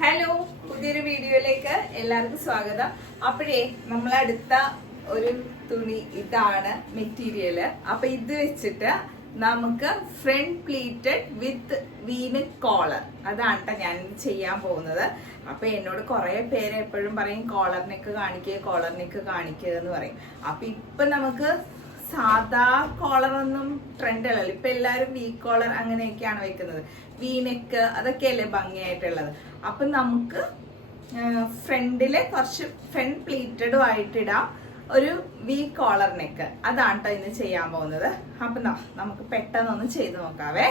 Hello, പുതിയൊരു വീഡിയോയിലേക്ക് എല്ലാവർക്കും സ്വാഗതം. അപ്പോഴേ നമ്മളടുത്ത ഒരു തുണി ഇതാണ് മെറ്റീരിയല്. അപ്പൊ ഇത് വെച്ചിട്ട് നമുക്ക് ഫ്രണ്ട് പ്ലീറ്റഡ് വിത്ത് വീനക് കോളർ അതാണ് ഞാൻ ചെയ്യാൻ പോകുന്നത്. അപ്പൊ എന്നോട് കുറെ പേര് എപ്പോഴും പറയും കോളർ നെക്ക് കാണിക്കുക എന്ന് പറയും. അപ്പൊ ഇപ്പൊ നമുക്ക് സാധാ കോളർ ഒന്നും ട്രെൻഡ് അല്ലല്ലോ. ഇപ്പൊ എല്ലാരും വി കോളർ അങ്ങനെയൊക്കെയാണ് വെക്കുന്നത്. വീനെക്ക് അതൊക്കെയല്ലേ ഭംഗിയായിട്ടുള്ളത്. അപ്പൊ നമുക്ക് ഫ്രണ്ടില് കുറച്ച് ഫ്രണ്ട് പ്ലീറ്റഡും ആയിട്ടിടാം ഒരു വി കോളർ നെക്ക്. അതാണ് കേട്ടോ ഇന്ന് ചെയ്യാൻ പോകുന്നത്. അപ്പൊ നമുക്ക് പെട്ടെന്നൊന്ന് ചെയ്ത് നോക്കാവേ.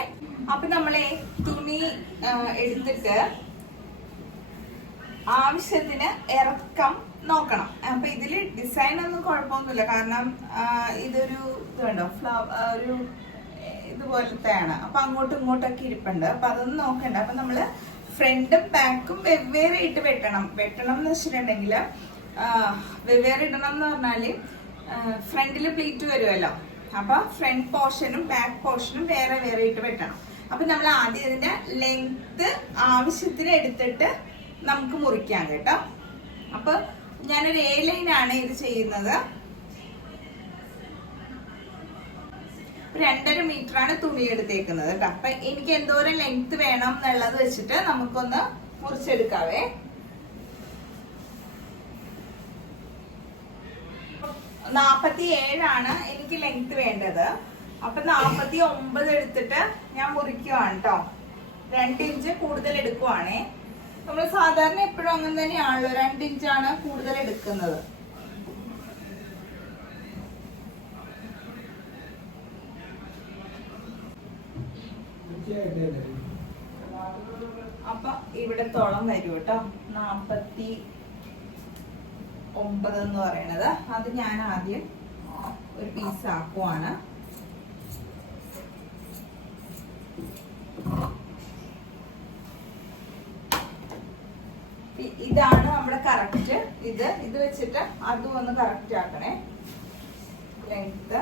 അപ്പൊ നമ്മളെ തുണി എടുത്തിട്ട് ആവശ്യത്തിന് ഇറക്കം നോക്കണം. അപ്പൊ ഇതില് ഡിസൈൻ ഒന്നും കുഴപ്പമൊന്നുമില്ല, കാരണം ഇതൊരു ഇതുണ്ടോ ഒരു ഇതുപോലത്തെയാണ്. അപ്പൊ അങ്ങോട്ടും ഇങ്ങോട്ടൊക്കെ ഇരിപ്പുണ്ട്. അപ്പൊ അതൊന്നും നോക്കണ്ട. അപ്പൊ നമ്മള് ഫ്രണ്ടും ബാക്കും വെവ്വേറെ ഇട്ട് വെട്ടണം എന്ന് വെച്ചിട്ടുണ്ടെങ്കിൽ വെവ്വേറെ ഇടണം എന്ന് പറഞ്ഞാല് ഫ്രണ്ടില് പ്ലീറ്റ് വരുമല്ലോ. അപ്പൊ ഫ്രണ്ട് പോർഷനും ബാക്ക് പോർഷനും വേറെ വേറെ ഇട്ട് വെട്ടണം. അപ്പൊ നമ്മൾ ആദ്യം ഇതിന്റെ ലെങ്ത് ആവശ്യത്തിന് എടുത്തിട്ട് നമുക്ക് മുറിക്കാം കേട്ടോ. അപ്പൊ ഞാനൊരു എ ലൈനാണ് ഇത് ചെയ്യുന്നത്. 2.5 മീറ്ററാണ് തുണി എടുത്തേക്കുന്നത് കേട്ടോ. അപ്പൊ എനിക്ക് എന്തോരം ലെങ്ത് വേണം എന്നുള്ളത് വെച്ചിട്ട് നമുക്കൊന്ന് മുറിച്ചെടുക്കാവേ. 47 എനിക്ക് ലെങ്ത് വേണ്ടത്. അപ്പൊ 49 എടുത്തിട്ട് ഞാൻ മുറിക്കുവാണ് കേട്ടോ. 2 ഇഞ്ച് കൂടുതൽ എടുക്കുവാണേ. നമ്മൾ സാധാരണ എപ്പോഴും അങ്ങനെ തന്നെയാണല്ലോ, 2 ഇഞ്ചാണ് കൂടുതൽ എടുക്കുന്നത്. അപ്പൊ ഇവിടത്തോളം വരും കേട്ടോ 49 എന്ന് പറയണത്. അത് ഞാൻ ആദ്യം ഒരു പീസ് ആക്കുവാണ്. ഇതാണ് നമ്മുടെ കറക്റ്റ്. ഇത് വെച്ചിട്ട് അതും ഒന്ന് കറക്റ്റ് ആക്കണേ ലെങ്ത്.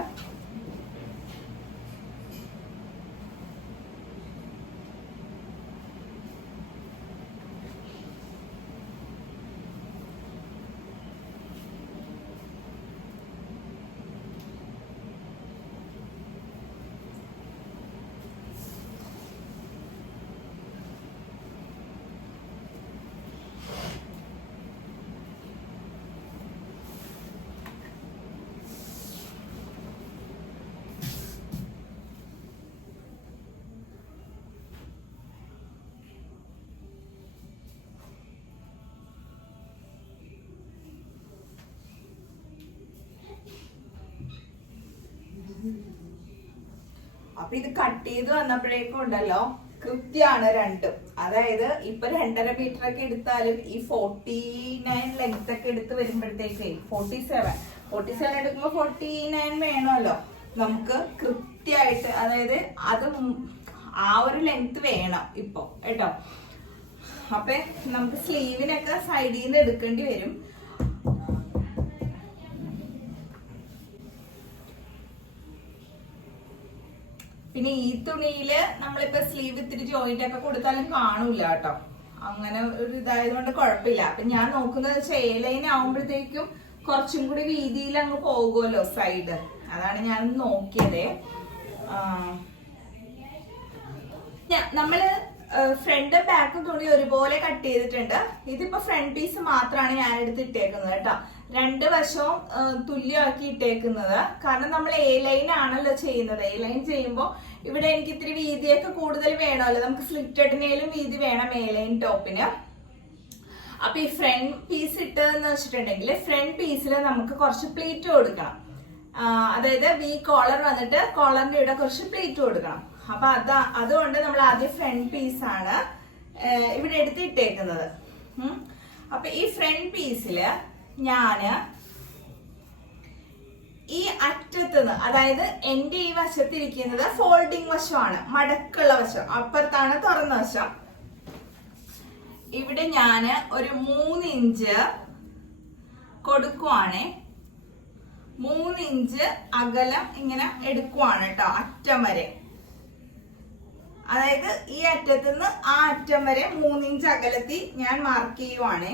അപ്പൊ ഇത് കട്ട് ചെയ്ത് വന്നപ്പോഴേക്കും ഉണ്ടല്ലോ കൃത്യമാണ് രണ്ടും. അതായത് ഇപ്പൊ 2.5 മീറ്റർ ഒക്കെ എടുത്താലും ഈ 49 ലെങ്ത് ഒക്കെ എടുത്ത് വരുമ്പോഴത്തേക്ക് 47 എടുക്കുമ്പോ 49 വേണമല്ലോ നമുക്ക് കൃത്യമായിട്ട്. അതായത് അത് ആ ഒരു ലെങ്ത് വേണം ഇപ്പൊ കേട്ടോ. അപ്പൊ നമുക്ക് സ്ലീവിനൊക്കെ സൈഡിൽ നിന്ന് എടുക്കേണ്ടി വരും. പിന്നെ ഈ തുണിയില് നമ്മളിപ്പോ സ്ലീവ് ഇത്തിരി ജോയിന്റ് ഒക്കെ കൊടുത്താലും കാണൂല കേട്ടോ. അങ്ങനെ ഒരു ഇതായതുകൊണ്ട് കുഴപ്പമില്ല. അപ്പൊ ഞാൻ നോക്കുന്നത് വെച്ചാൽ എ ലൈൻ ആവുമ്പോഴത്തേക്കും കുറച്ചും കൂടി വീതിയിൽ അങ്ങ് പോകുമല്ലോ സൈഡ്. അതാണ് ഞാൻ നോക്കിയതേ. നമ്മള് ഫ്രണ്ടും ബാക്കും തുണി ഒരുപോലെ കട്ട് ചെയ്തിട്ടുണ്ട്. ഇതിപ്പോ ഫ്രണ്ട് പീസ് മാത്രമാണ് ഞാൻ എടുത്ത് ഇട്ടേക്കുന്നത് കേട്ടോ. 2 വശവും തുല്യമാക്കി ഇട്ടേക്കുന്നത്. കാരണം നമ്മൾ എ ലൈൻ ആണല്ലോ ചെയ്യുന്നത്. എ ലൈൻ ചെയ്യുമ്പോൾ ഇവിടെ എനിക്ക് ഇത്തിരി വീതിയൊക്കെ കൂടുതൽ വേണമല്ലോ. നമുക്ക് സ്ലിറ്റഡിനേലും വീതി വേണം എ ലൈൻ ടോപ്പിന്. അപ്പൊ ഈ ഫ്രണ്ട് പീസ് ഇട്ടതെന്ന് വെച്ചിട്ടുണ്ടെങ്കിൽ ഫ്രണ്ട് പീസിൽ നമുക്ക് കുറച്ച് പ്ലീറ്റ് കൊടുക്കണം. അതായത് വി കോളർ വന്നിട്ട് കോളറിന്റെ ഇവിടെ കുറച്ച് പ്ലീറ്റ് കൊടുക്കണം. അപ്പൊ അതുകൊണ്ട് നമ്മൾ ആദ്യം ഫ്രണ്ട് പീസാണ് ഇവിടെ എടുത്തിട്ടേക്കുന്നത്. അപ്പൊ ഈ ഫ്രണ്ട് പീസില് ഞാന് ഈ അറ്റത്തുനിന്ന്, അതായത് എന്റെ ഈ വശത്തിരിക്കുന്നത് ഫോൾഡിങ് വശമാണ്, മടക്കുള്ള വശം. അപ്പുറത്താണ് തുറന്ന വശം. ഇവിടെ ഞാന് ഒരു 3 ഇഞ്ച് കൊടുക്കുവാണേ. 3 ഇഞ്ച് അകലം ഇങ്ങനെ എടുക്കുവാണ് കേട്ടോ, അറ്റം വരെ. അതായത് ഈ അറ്റത്ത് നിന്ന് ആ അറ്റം വരെ 3 ഇഞ്ച് അകലത്തിൽ ഞാൻ മാർക്ക് ചെയ്യുവാണേ.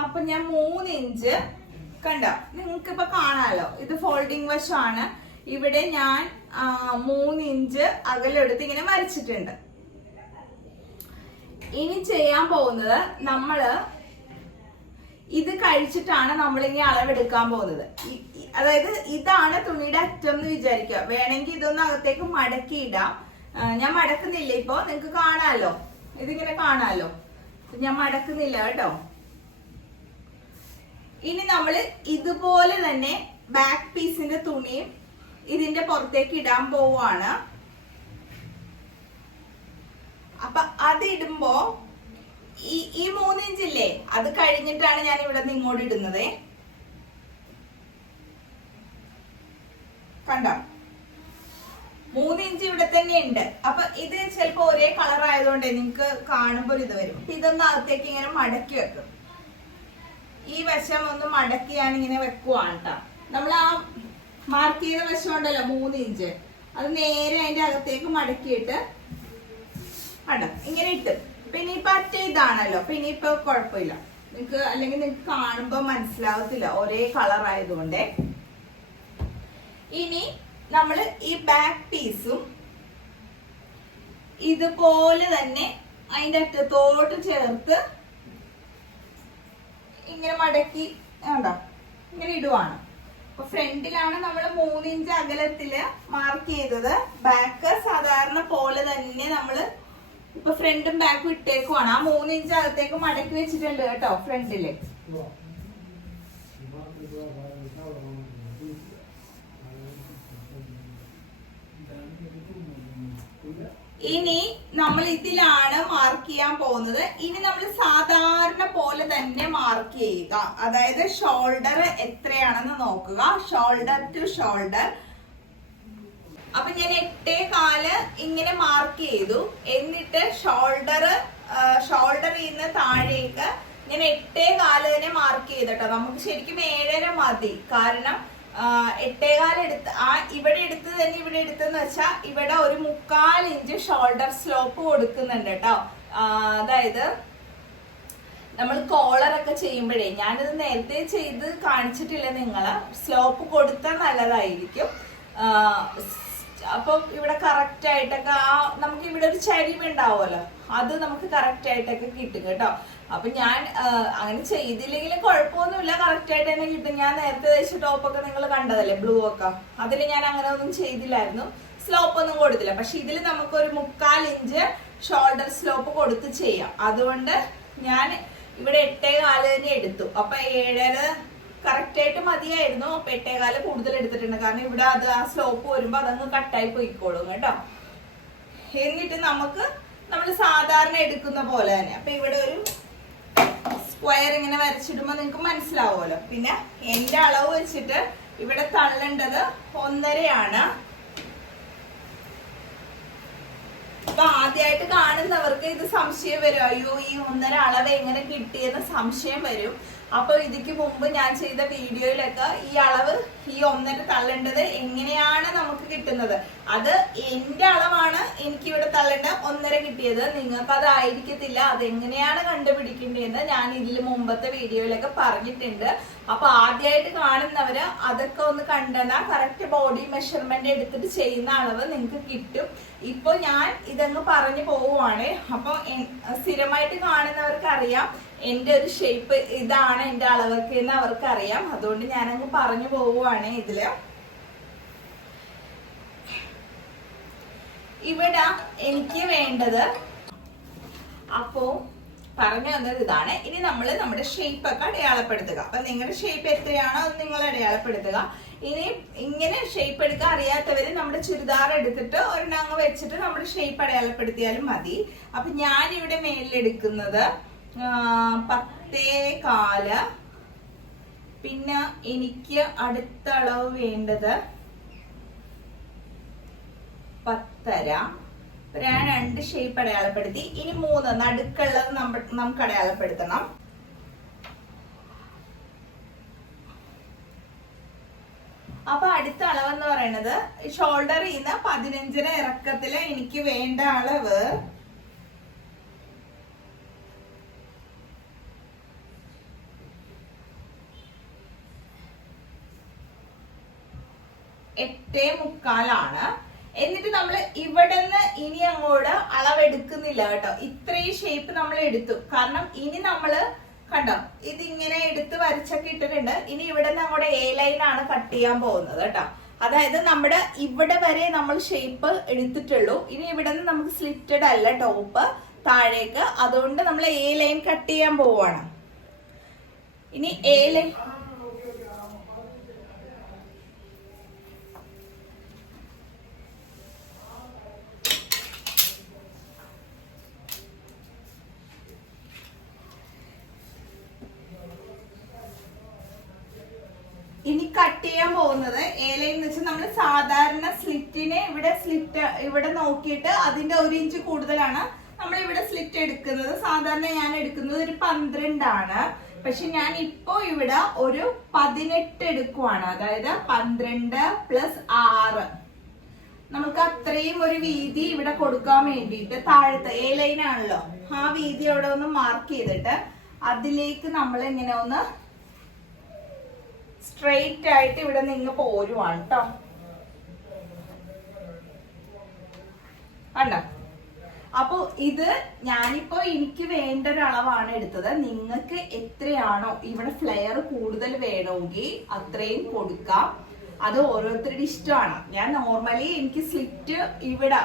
അപ്പൊ ഞാൻ 3 ഇഞ്ച് കണ്ടോ, നിങ്ങൾക്ക് ഇപ്പൊ കാണാലോ, ഇത് ഫോൾഡിങ് വശമാണ്. ഇവിടെ ഞാൻ 3 ഇഞ്ച് അകലെടുത്ത് ഇങ്ങനെ വരച്ചിട്ടുണ്ട്. ഇനി ചെയ്യാൻ പോകുന്നത്, നമ്മള് ഇത് കഴിച്ചിട്ടാണ് നമ്മളിങ്ങനെ അളവെടുക്കാൻ പോകുന്നത്. അതായത് ഇതാണ് തുണിയുടെ അറ്റം എന്ന് വിചാരിക്കുക. വേണമെങ്കിൽ ഇതൊന്ന് അകത്തേക്ക് മടക്കിയിടാം. ഞാൻ മടക്കുന്നില്ല, ഇപ്പൊ നിങ്ങക്ക് കാണാലോ, ഇതിങ്ങനെ കാണാലോ. ഞാൻ മടക്കുന്നില്ല കേട്ടോ. ഇനി നമ്മള് ഇതുപോലെ തന്നെ ബാക്ക് പീസിന്റെ തുണിയും ഇതിന്റെ പുറത്തേക്ക് ഇടാൻ പോവാണ്. അപ്പൊ അത് ഇടുമ്പോ ഈ 3 ഇഞ്ചില്ലേ, അത് കഴിഞ്ഞിട്ടാണ് ഞാൻ ഇവിടെ നിന്ന് ഇങ്ങോട്ട് ഇടുന്നത്. കണ്ടോ, 3 ഇഞ്ച് ഇവിടെ തന്നെ ഉണ്ട്. അപ്പൊ ഇത് ചിലപ്പോ ഒരേ കളർ ആയതുകൊണ്ട് നിങ്ങൾക്ക് കാണുമ്പോൾ ഇത് വരും. ഇതൊന്ന് അകത്തേക്ക് ഇങ്ങനെ മടക്കി വെക്കും. ഈ വശം ഒന്ന് മടക്കി ഞാൻ ഇങ്ങനെ വെക്കുവാണ് കേട്ടോ. നമ്മൾ ആ മാർക്ക് ചെയ്ത വശം ഉണ്ടല്ലോ 3 ഇഞ്ച്, അത് നേരെ അതിന്റെ അകത്തേക്ക് മടക്കിയിട്ട് കണ്ടോ ഇങ്ങനെ ഇട്ട്. പിന്നെ ഇപ്പൊ അറ്റ ഇതാണല്ലോ, പിന്നെ ഇപ്പൊ കുഴപ്പമില്ല നിങ്ങക്ക്, അല്ലെങ്കിൽ നിങ്ങക്ക് കാണുമ്പോ മനസ്സിലാവത്തില്ല, ഒരേ കളർ ആയതുകൊണ്ട്. ഇനി നമ്മള് ഈ ബാക്ക് പീസും ഇതുപോലെ തന്നെ അതിന്റെ അറ്റത്തോട്ട് ചേർത്ത് ഇങ്ങനെ മടക്കി കണ്ടോ ഇങ്ങനെ ഇടുവാണ്. അപ്പൊ ഫ്രണ്ടിലാണ് നമ്മൾ 3 ഇഞ്ച് അകലത്തില് മാർക്ക് ചെയ്തത്. ബാക്ക് സാധാരണ പോലെ തന്നെ നമ്മള് ഇപ്പൊ ഫ്രണ്ടും ബാക്കും ഇട്ടേക്കുവാണ്. ആ 3 ഇഞ്ച് അകത്തേക്ക് മടക്കി വെച്ചിട്ടുണ്ട് കേട്ടോ ഫ്രണ്ടില്. ഇനി നമ്മൾ ഇതിലാണ് മാർക്ക് ചെയ്യാൻ പോകുന്നത്. ഇനി നമ്മൾ സാധാരണ പോലെ തന്നെ മാർക്ക് ചെയ്യുക. അതായത് ഷോൾഡർ എത്രയാണെന്ന് നോക്കുക, ഷോൾഡർ ടു ഷോൾഡർ. അപ്പൊ ഞാൻ 8.4 ഇങ്ങനെ മാർക്ക് ചെയ്തു. എന്നിട്ട് ഷോൾഡറിൽ നിന്ന് താഴേക്ക് ഞാൻ 8.4 തന്നെ മാർക്ക് ചെയ്തിട്ടോ. നമുക്ക് ശരിക്കും 7.5 മതി. കാരണം 8.4 എടുത്ത് ഇവിടെ എടുത്ത് തന്നെ ഇവിടെ എടുത്തെന്ന് വെച്ചാൽ ഇവിടെ ഒരു 3/4 ഇഞ്ച് ഷോൾഡർ സ്ലോപ്പ് കൊടുക്കുന്നുണ്ട് കേട്ടോ. അതായത് നമ്മൾ കോളറൊക്കെ ചെയ്യുമ്പോഴേ, ഞാനിത് നേരത്തെ ചെയ്ത് കാണിച്ചിട്ടില്ല നിങ്ങള്, സ്ലോപ്പ് കൊടുത്താൽ നല്ലതായിരിക്കും. അപ്പൊ ഇവിടെ കറക്റ്റ് ആയിട്ടൊക്കെ നമുക്ക് ഇവിടെ ഒരു ചരിവ് ഉണ്ടാവുമല്ലോ, അത് നമുക്ക് കറക്റ്റ് ആയിട്ടൊക്കെ കിട്ടും കേട്ടോ. അപ്പൊ ഞാൻ അങ്ങനെ ചെയ്തില്ലെങ്കിലും കുഴപ്പമൊന്നുമില്ല, കറക്റ്റ് ആയിട്ട് തന്നെ കിട്ടും. ഞാൻ നേരത്തെ തയ്ച്ച ടോപ്പൊക്കെ നിങ്ങൾ കണ്ടതല്ലേ, ബ്ലൂ ഒക്കെ, അതിൽ ഞാൻ അങ്ങനെ ഒന്നും ചെയ്തില്ലായിരുന്നു, സ്ലോപ്പ് ഒന്നും കൊടുത്തില്ല. പക്ഷെ ഇതിൽ നമുക്കൊരു 3/4 ഇഞ്ച് ഷോൾഡർ സ്ലോപ്പ് കൊടുത്ത് ചെയ്യാം. അതുകൊണ്ട് ഞാൻ ഇവിടെ 8.4 തന്നെ എടുത്തു. അപ്പൊ 7.5 കറക്റ്റ് ആയിട്ട് മതിയായിരുന്നു. അപ്പൊ 8.4 കൂടുതൽ എടുത്തിട്ടുണ്ട്, കാരണം ഇവിടെ അത് ആ സ്ലോപ്പ് വരുമ്പോ അതങ്ങ് കട്ടായി പോയിക്കോളും കേട്ടോ. എന്നിട്ട് നമ്മൾ സാധാരണ എടുക്കുന്ന പോലെ തന്നെ അപ്പൊ ഇവിടെ ഒരു സ്ക്വയർ ഇങ്ങനെ വരച്ചിടുമ്പോ നിങ്ങൾക്ക് മനസ്സിലാവുമല്ലോ. പിന്നെ എന്റെ അളവ് വെച്ചിട്ട് ഇവിടെ തള്ളേണ്ടത് 1.5 അപ്പൊ ആദ്യമായിട്ട് കാണുന്നവർക്ക് ഇത് സംശയം വരും, അയ്യോ ഈ 1.5 അളവ് എങ്ങനെ കിട്ടിയെന്ന് സംശയം വരും. അപ്പൊ ഇതിക്ക് മുമ്പ് ഞാൻ ചെയ്ത വീഡിയോയിലൊക്കെ ഈ അളവ്, ഈ 1.5 തള്ളേണ്ടത് എങ്ങനെയാണ് നമുക്ക് കിട്ടുന്നത്, അത് എന്റെ അളവാണ് എനിക്കിവിടെ തള്ളേണ്ട 1.5 കിട്ടിയത്. നിങ്ങൾക്ക് അതായിരിക്കത്തില്ല, അതെങ്ങനെയാണ് കണ്ടുപിടിക്കേണ്ടതെന്ന് ഞാൻ ഇതിൽ മുമ്പത്തെ വീഡിയോയിലൊക്കെ പറഞ്ഞിട്ടുണ്ട്. അപ്പൊ ആദ്യമായിട്ട് കാണുന്നവര് അതൊക്കെ ഒന്ന് കണ്ടെന്നാ കറക്റ്റ് ബോഡി മെഷർമെന്റ് എടുത്തിട്ട് ചെയ്യുന്ന അളവ് നിങ്ങൾക്ക് കിട്ടും. ഇപ്പൊ ഞാൻ ഇതങ്ങ് പറഞ്ഞു പോവുകയാണ്. അപ്പൊ സ്ഥിരമായിട്ട് കാണുന്നവർക്ക് അറിയാം എന്റെ ഒരു ഷേപ്പ് ഇതാണ് എന്റെ അളവൊക്കെ എന്ന് അവർക്കറിയാം. അതുകൊണ്ട് ഞാനങ്ങ് പറഞ്ഞു പോവുകയാണ്. ഇതില് ഇവിടെ എനിക്ക് വേണ്ടത്, അപ്പോ പറഞ്ഞു തന്നത് ഇതാണ്. ഇനി നമ്മൾ നമ്മുടെ ഷേപ്പ് ഒക്കെ അടയാളപ്പെടുത്തുക. അപ്പൊ നിങ്ങളുടെ ഷേപ്പ് എത്രയാണോ അത് നിങ്ങൾ അടയാളപ്പെടുത്തുക. ഇനി ഇങ്ങനെ ഷേപ്പ് എടുക്കാൻ അറിയാത്തവര് നമ്മുടെ ചുരിദാർ എടുത്തിട്ട് ഒരെണ്ണങ്ങ് വെച്ചിട്ട് നമ്മുടെ ഷേപ്പ് അടയാളപ്പെടുത്തിയാലും മതി. അപ്പൊ ഞാൻ ഇവിടെ മേലിലെടുക്കുന്നത് 10.4. പിന്നെ എനിക്ക് അടുത്ത അളവ് വേണ്ടത് 10.5. ഞാൻ 2 ഷേപ്പ് അടയാളപ്പെടുത്തി. ഇനി 3 നടുക്കുള്ളത് നമുക്ക് അടയാളപ്പെടുത്തണം. അപ്പൊ അടുത്ത അളവ് എന്ന് പറയുന്നത് ഷോൾഡറിൽ നിന്ന് 15 ഇറക്കത്തില് എനിക്ക് വേണ്ട അളവ് 8.25 എന്നിട്ട് നമ്മൾ ഇവിടെ നിന്ന് ഇനി അങ്ങോട്ട് അളവെടുക്കുന്നില്ല കേട്ടോ. ഇത്രയും ഷേപ്പ് നമ്മൾ എടുത്തു. കാരണം ഇനി നമ്മള് കണ്ടോ ഇതിങ്ങനെ എടുത്ത് വരച്ചൊക്കെ ഇട്ടിട്ടുണ്ട്. ഇനി ഇവിടെ നിന്ന് അങ്ങോട്ട് എ ലൈൻ ആണ് കട്ട് ചെയ്യാൻ പോകുന്നത് കേട്ടോ. അതായത് നമ്മുടെ ഇവിടെ വരെ നമ്മൾ ഷേപ്പ് എടുത്തിട്ടുള്ളൂ. ഇനി ഇവിടെ നിന്ന് നമുക്ക് സ്ലിറ്റഡ് അല്ല ടോപ്പ് താഴേക്ക്. അതുകൊണ്ട് നമ്മൾ എ ലൈൻ കട്ട് ചെയ്യാൻ പോവാണ്. ഇനി എ ലൈൻ ഇനി കട്ട് ചെയ്യാൻ പോകുന്നത് എ ലൈൻ എന്ന് വെച്ചാൽ നമ്മൾ സാധാരണ സ്ലിറ്റിനെ ഇവിടെ നോക്കിയിട്ട് അതിന്റെ 1 ഇഞ്ച് കൂടുതലാണ് നമ്മൾ ഇവിടെ സ്ലിറ്റ് എടുക്കുന്നത്. സാധാരണ ഞാൻ എടുക്കുന്നത് ഒരു 12 ആണ്. പക്ഷെ ഞാൻ ഇപ്പോ ഇവിടെ ഒരു 18 എടുക്കുവാണ്. അതായത് 12 + 6. നമുക്ക് അത്രയും ഒരു വീതി ഇവിടെ കൊടുക്കാൻ വേണ്ടിയിട്ട് താഴത്തെ എ ലൈൻ ആണല്ലോ, ആ വീതി അവിടെ ഒന്ന് മാർക്ക് ചെയ്തിട്ട് അതിലേക്ക് നമ്മൾ ഇങ്ങനെ ഒന്ന് സ്ട്രെയിറ്റ് ആയിട്ട് ഇവിടെ നിന്ന് പോരുവാണ് കേട്ടോ. കണ്ടോ? അപ്പൊ ഇത് ഞാനിപ്പോ എനിക്ക് വേണ്ട ഒരു അളവാണ് എടുത്തത്. നിങ്ങൾക്ക് എത്രയാണോ ഇവിടെ ഫ്ലെയർ കൂടുതൽ വേണമെങ്കിൽ അത്രയും കൊടുക്കാം. അത് ഓരോരുത്തരുടെ ഇഷ്ടമാണ്. ഞാൻ നോർമലി എനിക്ക് സ്ലിറ്റ് ഇവിടെ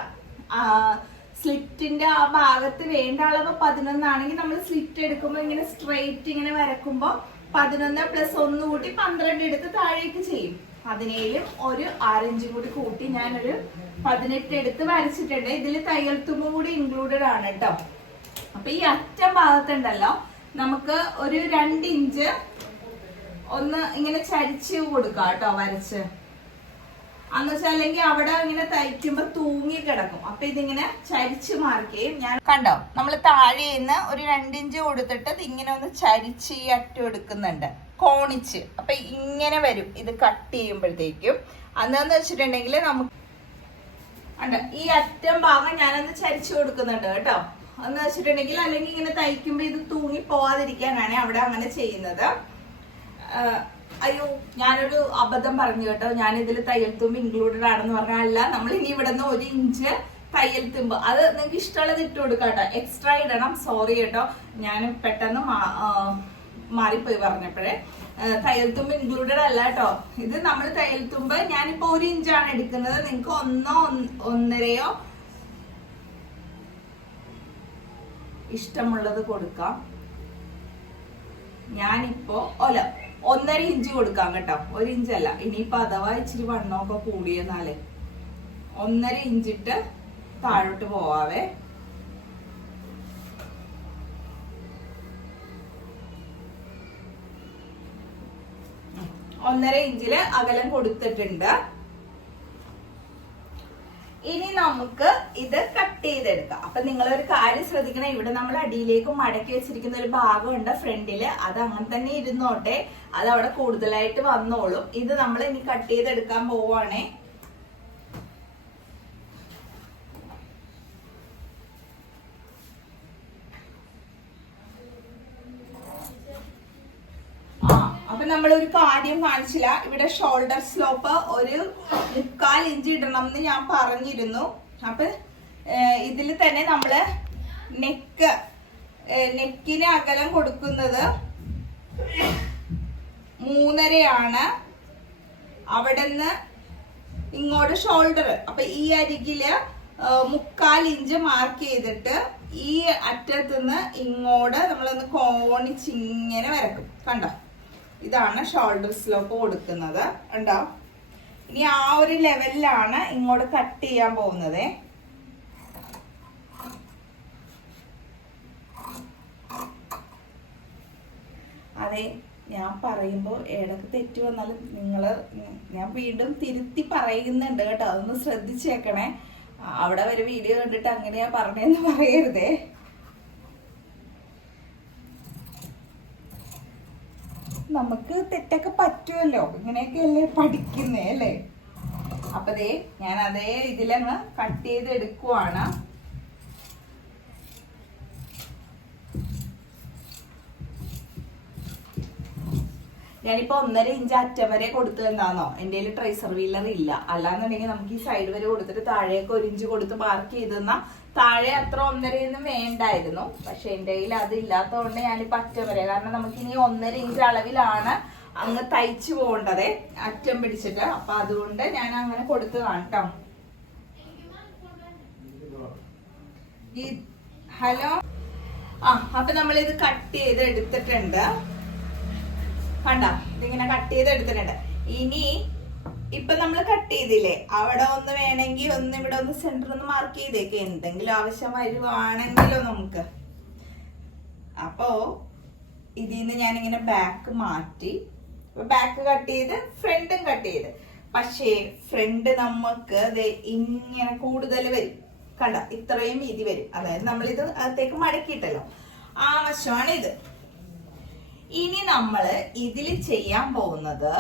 സ്ലിറ്റിന്റെ ആ ഭാഗത്ത് വേണ്ട അളവ് 11 ആണെങ്കിൽ നമ്മൾ സ്ലിറ്റ് എടുക്കുമ്പോൾ ഇങ്ങനെ സ്ട്രെയിറ്റ് ഇങ്ങനെ വരക്കുമ്പോ 11 + 1 കൂട്ടി 12 എടുത്ത് താഴേക്ക് ചെയ്യും. 17 ഒരു 6 ഇഞ്ച് കൂടി കൂട്ടി ഞാനൊരു 18 എടുത്ത് വരച്ചിട്ടുണ്ട്. ഇതിൽ തയ്യൽ തുമ്പ് കൂടി ഇൻക്ലൂഡഡ് ആണ് കേട്ടോ. അപ്പൊ ഈ അറ്റം ഭാഗത്തുണ്ടല്ലോ നമുക്ക് ഒരു 2 ഇഞ്ച് ഒന്ന് ഇങ്ങനെ ചരിച്ച് കൊടുക്കാം കേട്ടോ വരച്ച്. അന്ന് വെച്ചാൽ അല്ലെങ്കിൽ അവിടെ ഇങ്ങനെ തയ്ക്കുമ്പോ തൂങ്ങി കിടക്കും. അപ്പൊ ഇതിങ്ങനെ ചരിച്ച് മാർക്ക് ചെയ്യും. ഞാൻ കണ്ടോ നമ്മൾ താഴെ നിന്ന് ഒരു 2 ഇഞ്ച് കൊടുത്തിട്ട് ഇങ്ങനെ ഒന്ന് ചരിച്ച് ഈ അറ്റം എടുക്കുന്നുണ്ട് കോണിച്ച്. അപ്പൊ ഇങ്ങനെ വരും ഇത് കട്ട് ചെയ്യുമ്പോഴത്തേക്കും. അന്നെന്ന് വെച്ചിട്ടുണ്ടെങ്കിൽ നമുക്ക് ഈ അറ്റം ഭാഗം ഞാനൊന്ന് ചരിച്ചു കൊടുക്കുന്നുണ്ട് കേട്ടോ. എന്ന് വെച്ചിട്ടുണ്ടെങ്കിൽ അല്ലെങ്കിൽ ഇങ്ങനെ തയ്ക്കുമ്പോ ഇത് തൂങ്ങി പോവാതിരിക്കാനാണ് അവിടെ അങ്ങനെ ചെയ്യുന്നത്. അയ്യോ ഞാനൊരു അബദ്ധം പറഞ്ഞു കേട്ടോ. ഞാൻ ഇതിൽ തയ്യൽ തുമ്പ് ഇൻക്ലൂഡഡ് ആണെന്ന് പറഞ്ഞാൽ അല്ല. നമ്മൾ ഇനി ഇവിടെ നിന്ന് 1 ഇഞ്ച് തയ്യൽ തുമ്പ് അത് നിങ്ങൾക്ക് ഇഷ്ടമുള്ളത് ഇട്ട് കൊടുക്കാം കേട്ടോ. എക്സ്ട്രാ ഇടണം. സോറി കേട്ടോ, ഞാൻ പെട്ടെന്ന് മാറിപ്പോയി പറഞ്ഞപ്പോഴേ. തയ്യൽ തുമ്പ് ഇൻക്ലൂഡഡ് അല്ല കേട്ടോ. ഇത് നമ്മൾ തയ്യൽ തുമ്പ് ഞാനിപ്പോ 1 ഇഞ്ചാണ് എടുക്കുന്നത്. നിങ്ങൾക്ക് 1.5 ഇഷ്ടമുള്ളത് കൊടുക്കാം. ഞാനിപ്പോ 1.5 ഇഞ്ച് കൊടുക്കാം കേട്ടോ. 1 ഇഞ്ചല്ല. ഇനിയിപ്പോ അഥവാ ഇച്ചിരി വണ്ണമൊക്കെ കൂടിയെന്നാലേ 1.5 ഇഞ്ചിട്ട് താഴോട്ട് പോവാവേ. ഒന്നര ഇഞ്ചില് അകലം കൊടുത്തിട്ടുണ്ട്. ഇനി നമുക്ക് ഇത് കട്ട് ചെയ്തെടുക്കാം. അപ്പൊ നിങ്ങളൊരു കാര്യം ശ്രദ്ധിക്കണം. ഇവിടെ നമ്മൾ അടിയിലേക്ക് മടക്കി വെച്ചിരിക്കുന്ന ഒരു ഭാഗമുണ്ട് ഫ്രണ്ടില്. അത് അങ്ങനെ തന്നെ ഇരുന്നോട്ടെ. അത് അവിടെ കൂടുതലായിട്ട് വന്നോളും. ഇത് നമ്മൾ ഇനി കട്ട് ചെയ്തെടുക്കാൻ പോവാണേ. അപ്പൊ നമ്മളൊരു കാര്യം കാണിച്ചില്ല. ഇവിടെ ഷോൾഡർ സ്ലോപ്പ് ഒരു 3/4 ഇഞ്ച് ഇടണം എന്ന് ഞാൻ പറഞ്ഞിരുന്നു. അപ്പൊ ഇതിൽ തന്നെ നമ്മള് നെക്കിന് അകലം കൊടുക്കുന്നത് 3.5 അവിടെ നിന്ന് ഇങ്ങോട്ട് ഷോൾഡർ. അപ്പൊ ഈ അരികില് 3/4 ഇഞ്ച് മാർക്ക് ചെയ്തിട്ട് ഈ അറ്റത്തുനിന്ന് ഇങ്ങോട്ട് നമ്മളൊന്ന് കോണിച്ച് ഇങ്ങനെ വരക്കും. കണ്ടോ, ഇതാണ് ഷോൾഡർ സ്ലോപ്പ് കൊടുക്കുന്നത്. ഉണ്ടോ? ഇനി ആ ഒരു ലെവലിലാണ് ഇങ്ങോട്ട് കട്ട് ചെയ്യാൻ പോകുന്നത്. അതെ, ഞാൻ പറയുമ്പോൾ ഇടക്ക് തെറ്റു വന്നാലും ഞാൻ വീണ്ടും തിരുത്തി പറയുന്നുണ്ട് കേട്ടോ. അതൊന്ന് ശ്രദ്ധിച്ചേക്കണേ. അവിടെ ഒരു വീഡിയോ കണ്ടിട്ട് അങ്ങനെയാ പറഞ്ഞെന്ന് പറയരുതേ. നമുക്ക് തെറ്റൊക്കെ പറ്റുമല്ലോ, ഇങ്ങനെയൊക്കെ അല്ലേ പഠിക്കുന്നേ അല്ലേ. അപ്പൊ ദേ ഞാൻ അതേ ഇതിലങ്ങ് കട്ട് ചെയ്ത് എടുക്കുവാണ്. ഞാനിപ്പോ 1.5 ഇഞ്ച് അറ്റം വരെ കൊടുത്തത് എന്താണോ, എന്റെ കയ്യിൽ ട്രേസർ വീലർ ഇല്ല. അല്ലാന്നുണ്ടെങ്കിൽ നമുക്ക് ഈ സൈഡ് വരെ കൊടുത്തിട്ട് താഴേക്ക് 1 ഇഞ്ച് കൊടുത്ത് മാർക്ക് ചെയ്തെന്നാ താഴെ അത്ര 1.5 വേണ്ടായിരുന്നു. പക്ഷെ എന്റെ കയ്യിൽ അത് ഇല്ലാത്തതുകൊണ്ട് ഞാനിപ്പോ അറ്റം വരെ, കാരണം നമുക്ക് ഇനി 1.5 ഇഞ്ച് അളവിലാണ് അങ്ങ് തയ്ച്ചു പോകേണ്ടത് അറ്റം പിടിച്ചിട്ട്. അപ്പൊ അതുകൊണ്ട് ഞാൻ അങ്ങനെ കൊടുത്തതാണ് കേട്ടോ. ഹലോ. അപ്പൊ നമ്മളിത് കട്ട് ചെയ്ത് എടുത്തിട്ടുണ്ട്. കണ്ട, ഇതിങ്ങനെ കട്ട് ചെയ്ത് എടുത്തിട്ടുണ്ട്. ഇനി ഇപ്പൊ നമ്മൾ കട്ട് ചെയ്തില്ലേ, അവിടെ ഒന്ന് വേണമെങ്കിൽ ഒന്ന് ഇവിടെ ഒന്ന് സെന്റർ ഒന്ന് മാർക്ക് ചെയ്തേക്ക്, എന്തെങ്കിലും ആവശ്യം വരുവാണെങ്കിലോ നമുക്ക്. അപ്പോ ഇതിന്ന് ഞാനിങ്ങനെ ബാക്ക് മാറ്റി, ബാക്ക് കട്ട് ചെയ്ത് ഫ്രണ്ടും കട്ട് ചെയ്ത്. പക്ഷേ ഫ്രണ്ട് നമുക്ക് ഇങ്ങനെ കൂടുതൽ വരും. കണ്ട, ഇത്രയും വീതി വരും. അതായത് നമ്മളിത് അകത്തേക്ക് മടക്കിയിട്ടല്ലോ, ആ വശമാണ് ഇത്. ഇനി നമ്മള് ഇതിൽ ചെയ്യാൻ പോകുന്നത്,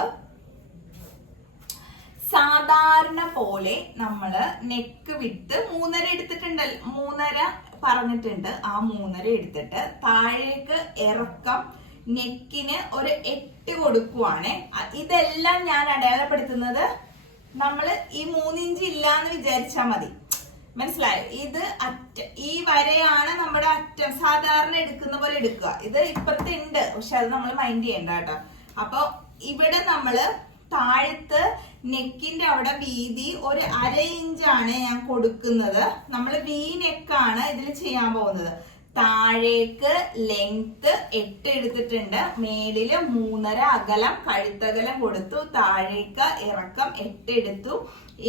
സാധാരണ പോലെ നമ്മള് നെക്ക് വിട്ട് 3.5 എടുത്തിട്ടുണ്ടല്ലോ, 3.5 പറഞ്ഞിട്ടുണ്ട്. ആ 3.5 എടുത്തിട്ട് താഴേക്ക് ഇറക്കം നെക്കിന് ഒരു 8 കൊടുക്കുവാണ്. ഇതെല്ലാം ഞാൻ അടയാളപ്പെടുത്തുന്നത് നമ്മള് ഈ 3 ഇഞ്ച് ഇല്ലാന്ന് വിചാരിച്ചാ മതി. മനസ്സിലായോ? ഇത് ഈ വരയാണ് നമ്മുടെ അറ്റം. സാധാരണ എടുക്കുന്ന പോലെ എടുക്കുക. ഇത് ഇപ്പുറത്തെ ഉണ്ട്, പക്ഷെ അത് നമ്മൾ മൈൻഡ് ചെയ്യണ്ട കേട്ടോ. അപ്പൊ ഇവിടെ നമ്മള് താഴത്ത് നെക്കിന്റെ അവിടെ വീതി ഒരു 1/2 ഇഞ്ചാണ് ഞാൻ കൊടുക്കുന്നത്. നമ്മൾ വി നെക്കാണ് ഇതിൽ ചെയ്യാൻ പോകുന്നത്. താഴേക്ക് ലെങ്ത് 8 എടുത്തിട്ടുണ്ട്, മേലില് 3.5 അകലം കഴുത്തകലം കൊടുത്തു, താഴേക്ക് ഇറക്കം 8 എടുത്തു.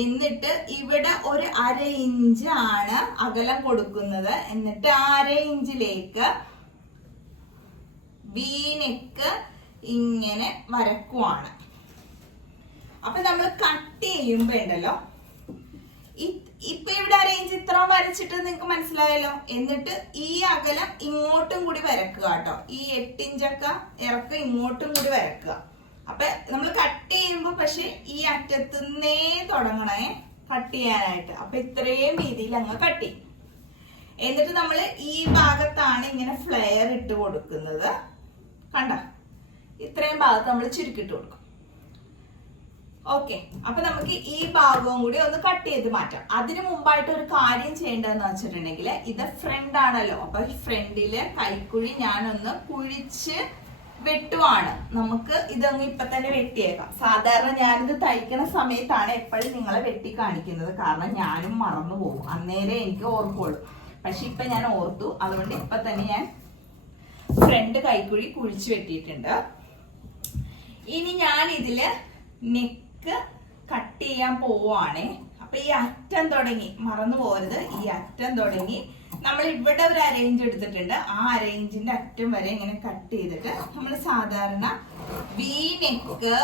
എന്നിട്ട് ഇവിടെ ഒരു 1/2 ഇഞ്ച് ആണ് അകലം കൊടുക്കുന്നത്. എന്നിട്ട് 1/2 ഇഞ്ചിലേക്ക് വി നെക്ക് ഇങ്ങനെ വരക്കുവാണ്. അപ്പൊ നമ്മൾ കട്ട് ചെയ്യുമ്പോ ഉണ്ടല്ലോ, ഇപ്പൊ ഇവിടെ 1/2 ഇഞ്ച് ഇത്ര വരച്ചിട്ട് നിങ്ങൾക്ക് മനസ്സിലായല്ലോ. എന്നിട്ട് ഈ അകലം ഇങ്ങോട്ടും കൂടി വരക്കുക കേട്ടോ. ഈ 8 ഇഞ്ചൊക്കെ ഇറക്കം ഇങ്ങോട്ടും കൂടി വരക്കുക. അപ്പൊ നമ്മൾ കട്ട് ചെയ്യുമ്പോ പക്ഷെ ഈ അറ്റത്തുനിന്നേ തുടങ്ങണേ കട്ട് ചെയ്യാനായിട്ട്. അപ്പൊ ഇത്രയും വീതിയിൽ അങ്ങ് കട്ട് ചെയ്യും. എന്നിട്ട് നമ്മൾ ഈ ഭാഗത്താണ് ഇങ്ങനെ ഫ്ലെയർ ഇട്ട് കൊടുക്കുന്നത്. കണ്ട, ഇത്രയും ഭാഗത്ത് നമ്മൾ ചുരുക്കിട്ട് കൊടുക്കും. ഓക്കെ, അപ്പൊ നമുക്ക് ഈ ഭാഗവും കൂടി ഒന്ന് കട്ട് ചെയ്ത് മാറ്റാം. അതിനു മുമ്പായിട്ട് ഒരു കാര്യം ചെയ്യേണ്ടതെന്ന് വെച്ചിട്ടുണ്ടെങ്കിൽ, ഇത് ഫ്രണ്ട് ആണല്ലോ. അപ്പൊ ഫ്രണ്ടില് കൈക്കുഴി ഞാനൊന്ന് കുഴിച്ച് വെട്ടുവാണ്. നമുക്ക് ഇതൊന്ന് ഇപ്പൊ തന്നെ വെട്ടിയേക്കാം. സാധാരണ ഞാനിത് തയ്ക്കണ സമയത്താണ് എപ്പോഴും നിങ്ങളെ വെട്ടി കാണിക്കുന്നത്, കാരണം ഞാനും മറന്നു പോകും. അന്നേരം എനിക്ക് ഓർക്കുള്ളൂ. പക്ഷെ ഇപ്പൊ ഞാൻ ഓർത്തു, അതുകൊണ്ട് ഇപ്പൊ തന്നെ ഞാൻ ഫ്രണ്ട് കൈക്കുഴി കുഴിച്ചു വെട്ടിയിട്ടുണ്ട്. ഇനി ഞാൻ ഇതില് നെക്ക് കട്ട് ചെയ്യാൻ പോവാണ്. അപ്പൊ ഈ അറ്റം തുടങ്ങി, മറന്നു പോകരുത്, ഈ അറ്റം തുടങ്ങി നമ്മൾ ഇവിടെ ഒരു 1/2 ഇഞ്ച് എടുത്തിട്ടുണ്ട്. ആ 1/2 ഇഞ്ചിന്റെ അറ്റം വരെ ഇങ്ങനെ കട്ട് ചെയ്തിട്ട് നമ്മൾ സാധാരണ വി നെക്ക്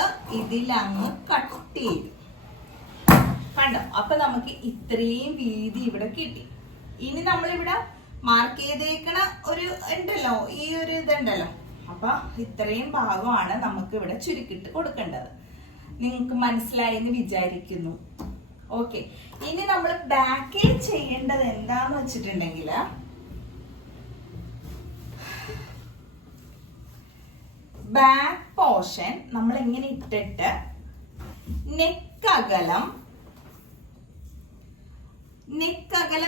ഇതിലങ്ങ് കട്ട് ചെയ്തു. കണ്ടോ? അപ്പൊ നമുക്ക് ഇത്രയും വീതി ഇവിടെ കിട്ടി. ഇനി നമ്മളിവിടെ മാർക്ക് ചെയ്തേക്കണ ഒരു ഉണ്ടല്ലോ, ഈ ഒരു ഇതുണ്ടല്ലോ. അപ്പൊ ഇത്രയും ഭാഗമാണ് നമുക്ക് ഇവിടെ ചുരുക്കിട്ട് കൊടുക്കേണ്ടത്. നിങ്ങൾക്ക് മനസ്സിലായി എന്ന് വിചാരിക്കുന്നു. ഓക്കെ, ഇനി നമ്മൾ ബാക്കിൽ ചെയ്യേണ്ടത് എന്താന്ന് വെച്ചിട്ടുണ്ടെങ്കിൽ, ബാക്ക് പോർഷൻ നമ്മൾ എങ്ങനെ ഇട്ടിട്ട് നെക്ക് അകലം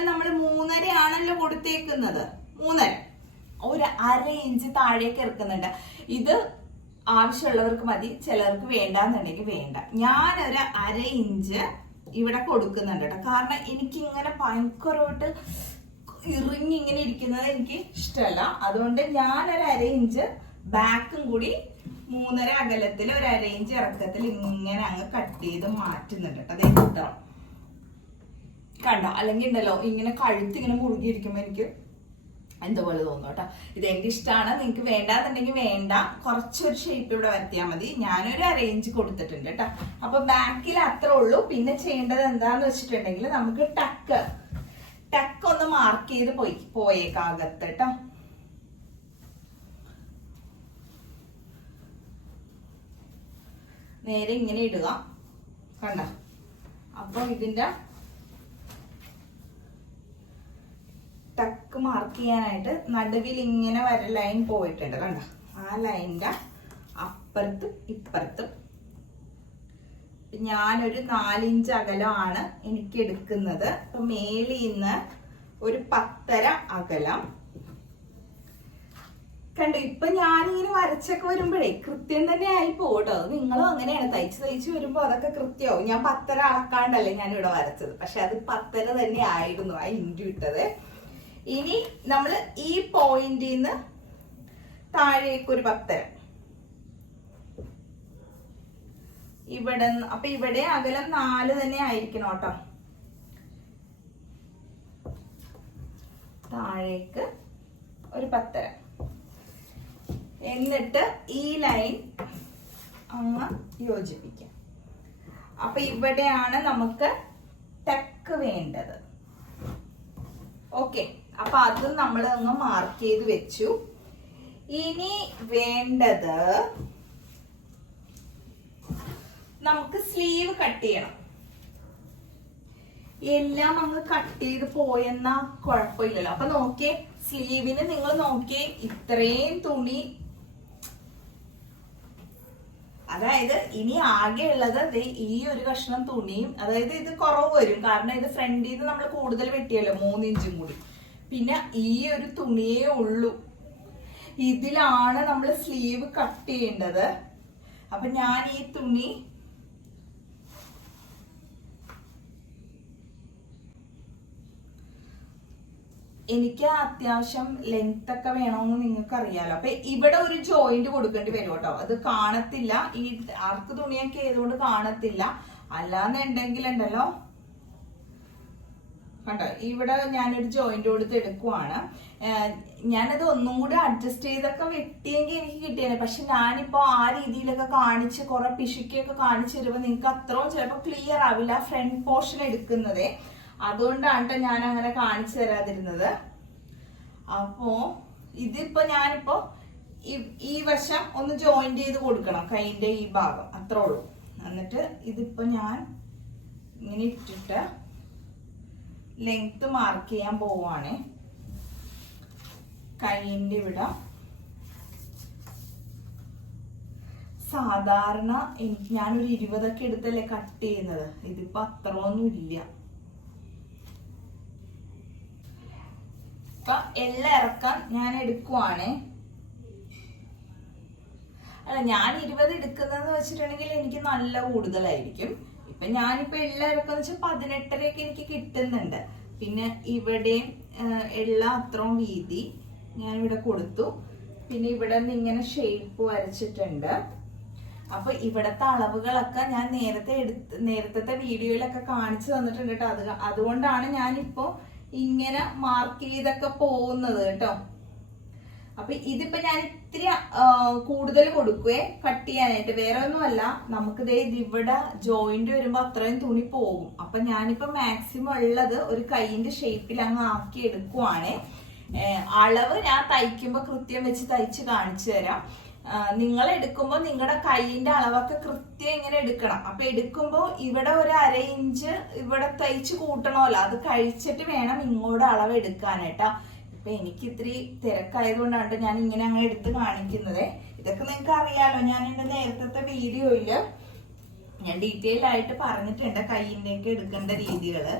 നമ്മൾ 3.5 ആണല്ലോ കൊടുത്തേക്കുന്നത്. 3.5 ഒരു 1/2 ഇഞ്ച് താഴേക്ക് ഇറക്കുന്നുണ്ട്. ഇത് ആവശ്യമുള്ളവർക്ക് മതി, ചിലർക്ക് വേണ്ടാന്നുണ്ടെങ്കിൽ വേണ്ട. ഞാനൊരു 1/2 ഇഞ്ച് ഇവിടെ കൊടുക്കുന്നുണ്ട് കേട്ടോ. കാരണം എനിക്ക് ഇങ്ങനെ ഭയങ്കരമായിട്ട് ഇറിങ്ങി ഇങ്ങനെ ഇരിക്കുന്നത് എനിക്ക് ഇഷ്ടമല്ല. അതുകൊണ്ട് ഞാനൊരു 1/2 ഇഞ്ച് ബാക്കും കൂടി 3.5 അകലത്തിൽ ഒരു 1/2 ഇഞ്ച് ഇറക്കത്തിൽ ഇങ്ങനെ അങ്ങ് കട്ട് ചെയ്ത് മാറ്റുന്നുണ്ട് കേട്ടോ. അതേ കിട്ടണം കണ്ടോ, അല്ലെങ്കിൽ ഉണ്ടല്ലോ ഇങ്ങനെ കഴുത്ത് ഇങ്ങനെ മുറുകിയിരിക്കുമ്പോ എനിക്ക് എന്തോ പോലെ തോന്നും കേട്ടോ. ഇത് എന്റെ ഇഷ്ടമാണ്, നിങ്ങൾക്ക് വേണ്ടാന്നുണ്ടെങ്കിൽ വേണ്ട, കുറച്ചൊരു ഷേപ്പ് ഇവിടെ വരുത്തിയാൽ മതി. ഞാനൊരു 1/2 ഇഞ്ച് കൊടുത്തിട്ടുണ്ട് കേട്ടോ. അപ്പൊ ബാക്കിൽ അത്രേ ഉള്ളൂ. പിന്നെ ചെയ്യേണ്ടത് എന്താന്ന് വെച്ചിട്ടുണ്ടെങ്കിൽ നമുക്ക് ടക്ക് ഒന്ന് മാർക്ക് ചെയ്ത് പോയേക്കാകത്ത് കേട്ടോ. നേരെ ഇങ്ങനെ ഇടുക കണ്ട. അപ്പൊ ഇതിന്റെ ടക്ക് മാർക്ക് ചെയ്യാനായിട്ട് നടുവിൽ ഇങ്ങനെ വര ലൈൻ പോയിട്ടുണ്ട് കണ്ട. ആ ലൈനിന്റെ അപ്പുറത്തും ഇപ്പുറത്തും ഞാനൊരു 4 ഇഞ്ച് അകലമാണ് എനിക്ക് എടുക്കുന്നത്. അപ്പൊ മേളിൽ നിന്ന് ഒരു 10.5 അകലം കണ്ടു. ഇപ്പൊ ഞാനിങ്ങനെ വരച്ചൊക്കെ വരുമ്പോഴേ കൃത്യം തന്നെ ആയി പോട്ടോ. നിങ്ങളും അങ്ങനെയാണ്, തയ്ച്ച് വരുമ്പോ അതൊക്കെ കൃത്യമാവും. ഞാൻ 10.5 അളക്കാണ്ടല്ലേ ഞാൻ ഇവിടെ വരച്ചത്, പക്ഷെ അത് 10.5 തന്നെ ആയിരുന്നു ആ ഇഞ്ചു ഇട്ടത്. ഇനി നമ്മള് ഈ പോയിന്റിൽ നിന്ന് താഴേക്ക് ഒരു 10.5 ഇവിടെ. അപ്പൊ ഇവിടെ അകലം 4 തന്നെ ആയിരിക്കണം കേട്ടോ. താഴേക്ക് ഒരു 10.5. എന്നിട്ട് ഈ ലൈൻ അങ്ങ് യോജിപ്പിക്കാം. അപ്പൊ ഇവിടെയാണ് നമുക്ക് ടക്ക് വേണ്ടത്. ഓക്കെ, അപ്പൊ അത് നമ്മൾ അങ്ങ് മാർക്ക് ചെയ്ത് വെച്ചു. ഇനി വേണ്ടത് നമുക്ക് സ്ലീവ് കട്ട് ചെയ്യണം. എല്ലാം അങ്ങ് കട്ട് ചെയ്ത് പോയെന്നാ കുഴപ്പമില്ലല്ലോ. അപ്പൊ നോക്കിയേ, സ്ലീവിന് നിങ്ങൾ നോക്കിയേ, ഇത്രയും തുണി, അതായത് ഇനി ആകെ ഉള്ളത് ഈ ഒരു കഷ്ണം തുണിയും, അതായത് ഇത് കുറവ് വരും കാരണം ഇത് ഫ്രണ്ടിൽ നിന്ന് നമ്മൾ കൂടുതൽ വെട്ടിയല്ലോ 3 ഇഞ്ചും കൂടി. പിന്നെ ഈ ഒരു തുണിയേ ഉള്ളൂ. ഇതിലാണ് നമ്മൾ സ്ലീവ് കട്ട് ചെയ്യേണ്ടത്. അപ്പൊ ഞാൻ ഈ തുണി എനിക്ക് അത്യാവശ്യം ലെങ്ത് ഒക്കെ വേണമെന്ന് നിങ്ങൾക്ക് അറിയാലോ. അപ്പൊ ഇവിടെ ഒരു ജോയിന്റ് കൊടുക്കേണ്ടി വരും കേട്ടോ. അത് കാണത്തില്ല, ഈ ആർക്ക് തുണിയൊക്കെ ആയതുകൊണ്ട് കാണത്തില്ല. അല്ലാന്നുണ്ടെങ്കിൽ ഉണ്ടല്ലോ കണ്ടോ, ഇവിടെ ഞാനൊരു ജോയിന്റ് കൊടുത്ത് എടുക്കുവാണ്. ഞാനത് ഒന്നും കൂടി അഡ്ജസ്റ്റ് ചെയ്തൊക്കെ വെട്ടിയെങ്കിൽ എനിക്ക് കിട്ടിയേനെ. പക്ഷെ ഞാനിപ്പോ ആ രീതിയിലൊക്കെ കാണിച്ച് കുറെ പിശുക്കിയൊക്കെ കാണിച്ചു തരുമ്പോൾ നിങ്ങൾക്ക് അത്രയും ചിലപ്പോൾ ക്ലിയർ ആവില്ല ഫ്രണ്ട് പോർഷൻ എടുക്കുന്നതേ. അതുകൊണ്ടാണ് ഞാൻ അങ്ങനെ കാണിച്ചു തരാതിരുന്നത്. അപ്പോ ഇതിപ്പോ ഞാനിപ്പോ ഈ വശം ഒന്ന് ജോയിന്റ് ചെയ്ത് കൊടുക്കണം, കൈന്റെ ഈ ഭാഗം, അത്രേ ഉള്ളൂ. എന്നിട്ട് ഇതിപ്പോ ഞാൻ ഇങ്ങനെ ഇട്ടിട്ട് ലെങ്ത് മാർക്ക് ചെയ്യാൻ പോവാണേ. കൈന്റെ ഇവിടെ സാധാരണ ഞാനൊരു 20 ഒക്കെ എടുത്തല്ലേ കട്ട് ചെയ്യുന്നത്. ഇതിപ്പോ അത്രയൊന്നും ഇല്ല. ഇപ്പൊ എല്ലാം ഇറക്കാൻ ഞാൻ എടുക്കുവാണേ. അല്ല, ഞാൻ 20 എടുക്കുന്നതെന്ന് വെച്ചിട്ടുണ്ടെങ്കിൽ എനിക്ക് നല്ല കൂടുതലായിരിക്കും. ഇപ്പൊ ഞാനിപ്പോ എല്ലാം ഇറക്കാന്ന് വെച്ചാൽ 18.5 എനിക്ക് കിട്ടുന്നുണ്ട്. പിന്നെ ഇവിടെയും എല്ലാം അത്രയും വീതി ഞാനിവിടെ കൊടുത്തു. പിന്നെ ഇവിടെ നിന്ന് ഇങ്ങനെ ഷേപ്പ് വരച്ചിട്ടുണ്ട്. അപ്പൊ ഇവിടത്തെ അളവുകളൊക്കെ ഞാൻ നേരത്തെ വീഡിയോയിലൊക്കെ കാണിച്ചു തന്നിട്ടുണ്ട് കേട്ടോ. അതുകൊണ്ടാണ് ഞാനിപ്പോ ഇങ്ങനെ മാർക്ക് ചെയ്തൊക്കെ പോകുന്നത് കേട്ടോ. അപ്പൊ ഇതിപ്പോ ഞാൻ ഇത്തിരി കൂടുതൽ കൊടുക്കുവേ കട്ട് ചെയ്യാനായിട്ട്, വേറെ ഒന്നുമല്ല. നമുക്ക് ഇവിടെ ജോയിന്റ് വരുമ്പോ അത്രയും തുണി പോകും. അപ്പൊ ഞാനിപ്പോ മാക്സിമം ഉള്ളത് ഒരു കൈയിന്റെ ഷേപ്പിൽ അങ്ങ് ആക്കി എടുക്കുവാണേ. അളവ് ഞാൻ തയ്ക്കുമ്പോ കൃത്യം വെച്ച് തയ്ച്ച് കാണിച്ചു തരാം. നിങ്ങൾ എടുക്കുമ്പോൾ നിങ്ങളുടെ കൈയിന്റെ അളവൊക്കെ കൃത്യം ഇങ്ങനെ എടുക്കണം. അപ്പൊ എടുക്കുമ്പോ ഇവിടെ ഒരു 1/2 ഇഞ്ച് ഇവിടെ തയ്ച്ച് കൂട്ടണമല്ലോ, അത് കഴിച്ചിട്ട് വേണം ഇങ്ങോട്ട് അളവ് എടുക്കാനായിട്ടാ. ഇപ്പൊ എനിക്ക് ഇത്തിരി തിരക്കായതുകൊണ്ടാണ് ഞാൻ ഇങ്ങനെ അങ്ങ് എടുത്ത് കാണിക്കുന്നത്. ഇതൊക്കെ നിങ്ങൾക്ക് അറിയാലോ, ഞാൻ എന്റെ നേരത്തെ വീഡിയോയില് ഞാൻ ഡീറ്റെയിൽ ആയിട്ട് പറഞ്ഞിട്ടുണ്ട് കൈയിന്റെ ഒക്കെ എടുക്കേണ്ട രീതികള്.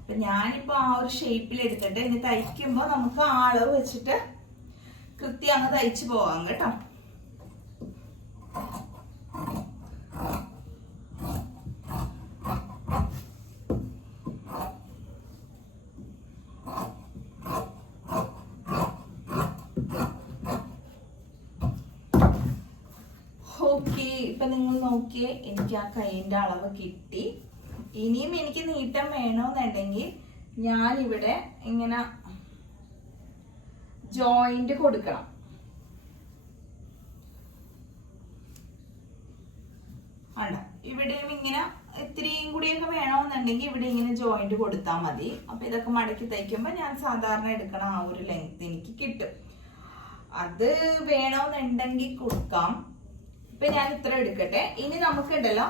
അപ്പൊ ഞാനിപ്പോ ആ ഒരു ഷേപ്പിൽ എടുത്തിട്ട് ഇനി തയ്ക്കുമ്പോ നമുക്ക് ആ അളവ് വെച്ചിട്ട് കൃത്യം അങ്ങ് തയ്ച്ചു പോവാം കേട്ടോ. ഇപ്പൊ നിങ്ങൾ നോക്കിയേ, എനിക്ക് ആ കൈയിന്റെ അളവ് കിട്ടി. ഇനിയും എനിക്ക് നീട്ടം വേണമെന്നുണ്ടെങ്കിൽ ഞാൻ ഇവിടെ ഇങ്ങനെ ജോയിന്റ് കൊടുക്കണം. ആണ് ഇവിടെയും ഇങ്ങനെ ഇത്തിരിയും കൂടിയൊക്കെ വേണമെന്നുണ്ടെങ്കിൽ ഇവിടെ ഇങ്ങനെ ജോയിന്റ് കൊടുത്താൽ മതി. അപ്പൊ ഇതൊക്കെ മടക്കി തയ്ക്കുമ്പോൾ ഞാൻ സാധാരണ എടുക്കണ ആ ഒരു ലെങ്ത് എനിക്ക് കിട്ടും. അത് വേണമെന്നുണ്ടെങ്കിൽ കൊടുക്കാം. ഇപ്പൊ ഞാൻ ഇത്ര എടുക്കട്ടെ. ഇനി നമുക്കുണ്ടല്ലോ,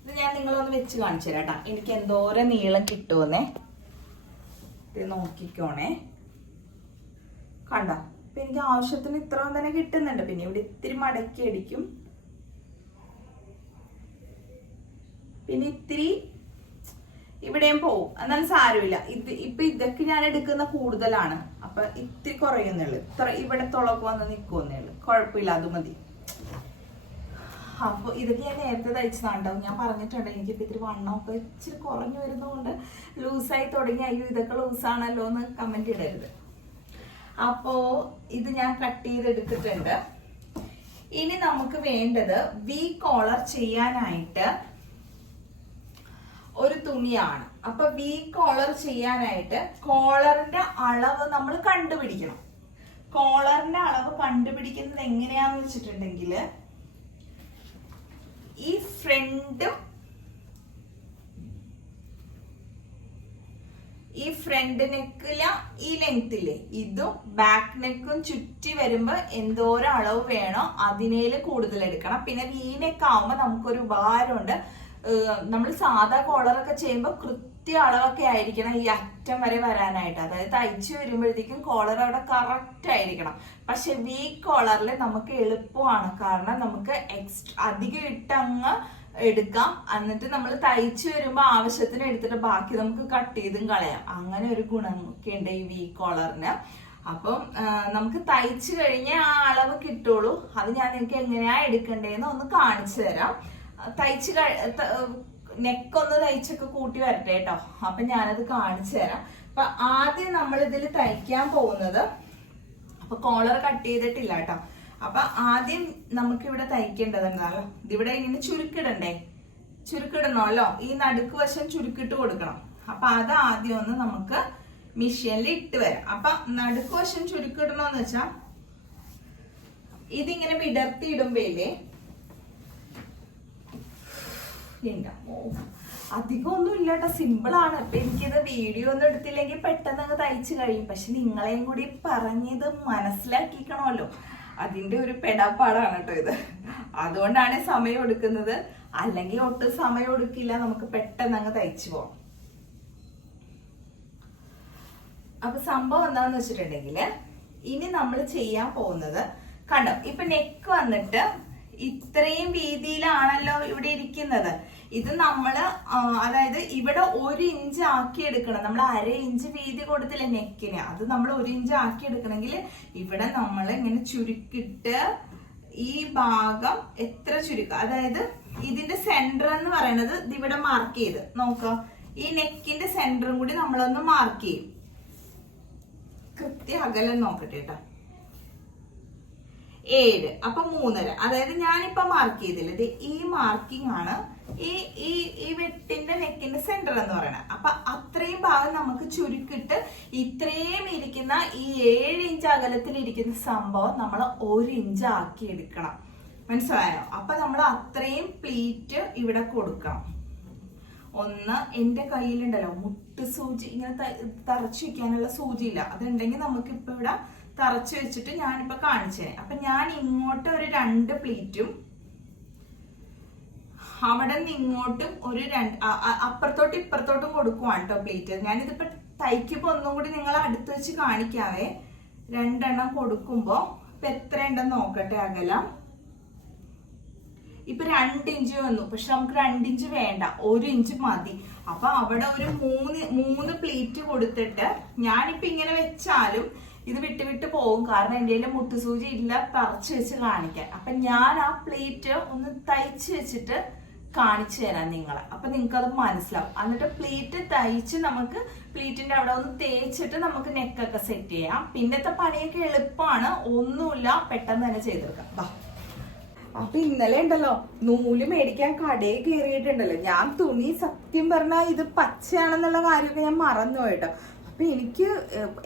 ഇത് ഞാൻ നിങ്ങളൊന്ന് വെച്ച് കാണിച്ചു തരാം കേട്ടോ, എനിക്ക് എന്തോരം നീളം കിട്ടുമെന്നേ. ഇത് നോക്കിക്കോണേ, കണ്ടോ? ഇപ്പൊ എനിക്ക് ആവശ്യത്തിന് ഇത്ര തന്നെ കിട്ടുന്നുണ്ട്. പിന്നെ ഇവിടെ ഇത്തിരി മടക്കി അടിക്കും, പിന്നെ ഇത്തിരി ഇവിടെയും പോവും, എന്നാലും സാരമില്ല. ഇപ്പൊ ഇതൊക്കെ ഞാൻ എടുക്കുന്ന കൂടുതലാണ്, അപ്പൊ ഇത്തിരി കുറയുന്നുള്ളു. ഇത്ര ഇവിടെ തുളക്ക് വന്ന് നിൽക്കുന്നുള്ളു, കുഴപ്പമില്ല, അത് മതി. അപ്പൊ ഇതൊക്കെ ഞാൻ നേരത്തെ തയ്ച്ചതാണ്ടാവും. ഞാൻ പറഞ്ഞിട്ടുണ്ട് എനിക്കിപ്പോ ഇത്തിരി വണ്ണമൊക്കെ ഇച്ചിരി കുറഞ്ഞു വരുന്നതുകൊണ്ട് ലൂസായി തുടങ്ങി. അയ്യോ ഇതൊക്കെ ലൂസാണല്ലോ എന്ന് കമന്റ് ഇടരുത്. അപ്പോ ഇത് ഞാൻ കട്ട് ചെയ്തെടുത്തിട്ടുണ്ട്. ഇനി നമുക്ക് വേണ്ടത് വി കോളർ ചെയ്യാനായിട്ട് ഒരു തുണിയാണ്. അപ്പൊ വി കോളർ ചെയ്യാനായിട്ട് കോളറിന്റെ അളവ് നമ്മൾ കണ്ടുപിടിക്കണം. കോളറിന്റെ അളവ് കണ്ടുപിടിക്കുന്നത് എങ്ങനെയാന്ന് വെച്ചിട്ടുണ്ടെങ്കിൽ, ഈ ഫ്രണ്ടും ഈ ഫ്രണ്ട് നെക്കില ഈ ലെങ്ത്തില്ലേ, ഇതും ബാക്ക് നെക്കും ചുറ്റി വരുമ്പോ എന്തോരം അളവ് വേണോ അതിനേലും കൂടുതൽ എടുക്കണം. പിന്നെ വി നെക്ക് ആവുമ്പോ നമുക്കൊരു ഉപകാരമുണ്ട്. നമ്മൾ സാധാ കോളറൊക്കെ ചെയ്യുമ്പോൾ കൃത്യ അളവൊക്കെ ആയിരിക്കണം ഈ അറ്റം വരെ വരാനായിട്ട്. അതായത് തയ്ച്ചു വരുമ്പോഴത്തേക്കും കോളർ അവിടെ കറക്റ്റ് ആയിരിക്കണം. പക്ഷെ വി കോളറിൽ നമുക്ക് എളുപ്പമാണ്, കാരണം നമുക്ക് അധികം ഇട്ടങ്ങ് എടുക്കാം. എന്നിട്ട് നമ്മൾ തയ്ച്ചു വരുമ്പോൾ ആവശ്യത്തിന് എടുത്തിട്ട് ബാക്കി നമുക്ക് കട്ട് ചെയ്തും കളയാം. അങ്ങനെ ഒരു ഗുണമൊക്കെ ഉണ്ട് ഈ വി കോളറിന്. അപ്പം നമുക്ക് തയ്ച്ചു കഴിഞ്ഞ് ആ അളവ് കിട്ടുള്ളൂ. അത് ഞാൻ നിങ്ങൾക്ക് എങ്ങനെയാ എടുക്കണ്ടേന്ന് ഒന്ന് കാണിച്ചു തരാം. തയ്ച്ച് നെക്കൊന്ന് തയ്ച്ചൊക്കെ കൂട്ടി വരട്ടെ കേട്ടോ. അപ്പൊ ഞാനത് കാണിച്ചു തരാം. അപ്പൊ ആദ്യം നമ്മൾ ഇതിൽ തയ്ക്കാൻ പോകുന്നത്, അപ്പൊ കോളർ കട്ട് ചെയ്തിട്ടില്ല കേട്ടോ. അപ്പൊ ആദ്യം നമുക്ക് ഇവിടെ തയ്ക്കേണ്ടത് എന്താണല്ലോ, ഇതിവിടെ ഇങ്ങനെ ചുരുക്കിടണ്ടേ, ചുരുക്കിടണമല്ലോ. ഈ നടുക്ക് വശം ചുരുക്കിട്ട് കൊടുക്കണം. അപ്പൊ അത് ആദ്യം ഒന്ന് നമുക്ക് മെഷീനിൽ ഇട്ട് വരാം. അപ്പൊ നടുക്ക് വശം ചുരുക്കിടണോന്ന് വെച്ചാ ഇതിങ്ങനെ വിടർത്തി ഇടുമ്പോഴേ അധികം ഒന്നും ഇല്ല കേട്ടോ, സിമ്പിൾ ആണ്. അപ്പൊ എനിക്കിത് വീഡിയോ ഒന്നും എടുത്തില്ലെങ്കിൽ പെട്ടെന്ന് അങ്ങ് തയ്ച്ചു കഴിയും. പക്ഷെ നിങ്ങളെയും കൂടി പറഞ്ഞത് മനസ്സിലാക്കിക്കണമല്ലോ, അതിന്റെ ഒരു പെടാപ്പാടാണ് കേട്ടോ ഇത്. അതുകൊണ്ടാണ് സമയം എടുക്കുന്നത്. അല്ലെങ്കിൽ ഒട്ടും സമയം എടുക്കില്ല, നമുക്ക് പെട്ടെന്ന് അങ്ങ് തയ്ച്ചു പോവാം. അപ്പൊ സംഭവം എന്താന്ന് വെച്ചിട്ടുണ്ടെങ്കിൽ, ഇനി നമ്മൾ ചെയ്യാൻ പോകുന്നത് കണ്ടോ, ഇപ്പൊ നെക്ക് വന്നിട്ട് ഇത്രയും വീതിയിലാണല്ലോ ഇവിടെ ഇരിക്കുന്നത്. ഇത് നമ്മള് അതായത് ഇവിടെ 1 ഇഞ്ച് ആക്കി എടുക്കണം. നമ്മൾ 1/2 ഇഞ്ച് വീതി കൊടുത്തില്ല നെക്കിന്, അത് നമ്മൾ 1 ഇഞ്ച് ആക്കി എടുക്കണമെങ്കിൽ ഇവിടെ നമ്മൾ ഇങ്ങനെ ചുരുക്കിട്ട് ഈ ഭാഗം എത്ര ചുരുക്കം, അതായത് ഇതിന്റെ സെന്റർ എന്ന് പറയുന്നത് ഇവിടെ മാർക്ക് ചെയ്ത് നോക്കാം. ഈ നെക്കിന്റെ സെന്ററും കൂടി നമ്മളൊന്ന് മാർക്ക് ചെയ്യും. കൃത്യ അകലം നോക്കട്ടെ കേട്ടോ, 7. അപ്പൊ 3.5. അതായത് ഞാനിപ്പോ മാർക്ക് ചെയ്തില്ല, ഇത് ഈ മാർക്കിംഗ് ആണ് ഈ വെട്ടിന്റെ നെക്കിന്റെ സെന്റർ എന്ന് പറയുന്നത്. അപ്പൊ അത്രയും ഭാഗം നമുക്ക് ചുരുക്കിട്ട് ഇത്രയും ഇരിക്കുന്ന ഈ 7 ഇഞ്ച് അകലത്തിൽ ഇരിക്കുന്ന സംഭവം നമ്മൾ 1 ഇഞ്ച് ആക്കി എടുക്കണം. മനസ്സിലായോ? അപ്പൊ നമ്മൾ അത്രയും പ്ലീറ്റ് ഇവിടെ കൊടുക്കണം. ഒന്ന്, എന്റെ കയ്യിലുണ്ടല്ലോ മുട്ട് സൂചി, ഇങ്ങനെ തറച്ചു വെക്കാനുള്ള സൂചി ഇല്ല, അതുണ്ടെങ്കിൽ നമുക്ക് ഇപ്പൊ ഇവിടെ തറച്ചു വെച്ചിട്ട് ഞാനിപ്പോ കാണിച്ചേ. അപ്പൊ ഞാൻ ഇങ്ങോട്ട് ഒരു 2 പ്ലീറ്റും അവിടെ നിന്ന് ഇങ്ങോട്ടും ഒരു 2, അപ്പുറത്തോട്ടും ഇപ്പുറത്തോട്ടും കൊടുക്കുവാണ് കേട്ടോ പ്ലീറ്റ്. ഞാനിതിപ്പോ തയ്ക്കുമ്പോ ഒന്നും കൂടി നിങ്ങളെ അടുത്ത് വെച്ച് കാണിക്കാവേ. 2 എണ്ണം കൊടുക്കുമ്പോ ഇപ്പൊ എത്ര ഉണ്ടെന്ന് നോക്കട്ടെ അകലം. ഇപ്പൊ 2 ഇഞ്ച് വന്നു, പക്ഷെ നമുക്ക് 2 ഇഞ്ച് വേണ്ട, 1 ഇഞ്ച് മതി. അപ്പൊ അവിടെ ഒരു 3 പ്ലീറ്റ് കൊടുത്തിട്ട് ഞാനിപ്പോ ഇങ്ങനെ വെച്ചാലും ഇത് വിട്ട് പോകും, കാരണം എൻ്റെ കയ്യിൽ മുട്ടുസൂചി ഇല്ല തറച്ച് വെച്ച് കാണിക്കാൻ. അപ്പൊ ഞാൻ ആ പ്ലേറ്റ് ഒന്ന് തയ്ച്ച് വെച്ചിട്ട് കാണിച്ചു തരാം നിങ്ങളെ. അപ്പൊ നിങ്ങൾക്ക് അത് മനസ്സിലാവും. എന്നിട്ട് പ്ലീറ്റ് തയ്ച്ച് നമുക്ക് പ്ലീറ്റിന്റെ അവിടെ ഒന്ന് തേച്ചിട്ട് നമുക്ക് നെക്കൊക്കെ സെറ്റ് ചെയ്യാം. പിന്നത്തെ പണിയൊക്കെ എളുപ്പമാണ്, ഒന്നുമില്ല, പെട്ടെന്ന് തന്നെ ചെയ്തെടുക്കാം. വാ. അപ്പൊ ഇന്നലെ ഉണ്ടല്ലോ നൂല് മേടിക്കാൻ കടയിൽ കയറിയിട്ടുണ്ടല്ലോ, ഞാൻ തുണി സത്യം പറഞ്ഞാൽ ഇത് പച്ചയാണെന്നുള്ള കാര്യമൊക്കെ ഞാൻ മറന്നു പോയിട്ടോ. അപ്പൊ എനിക്ക്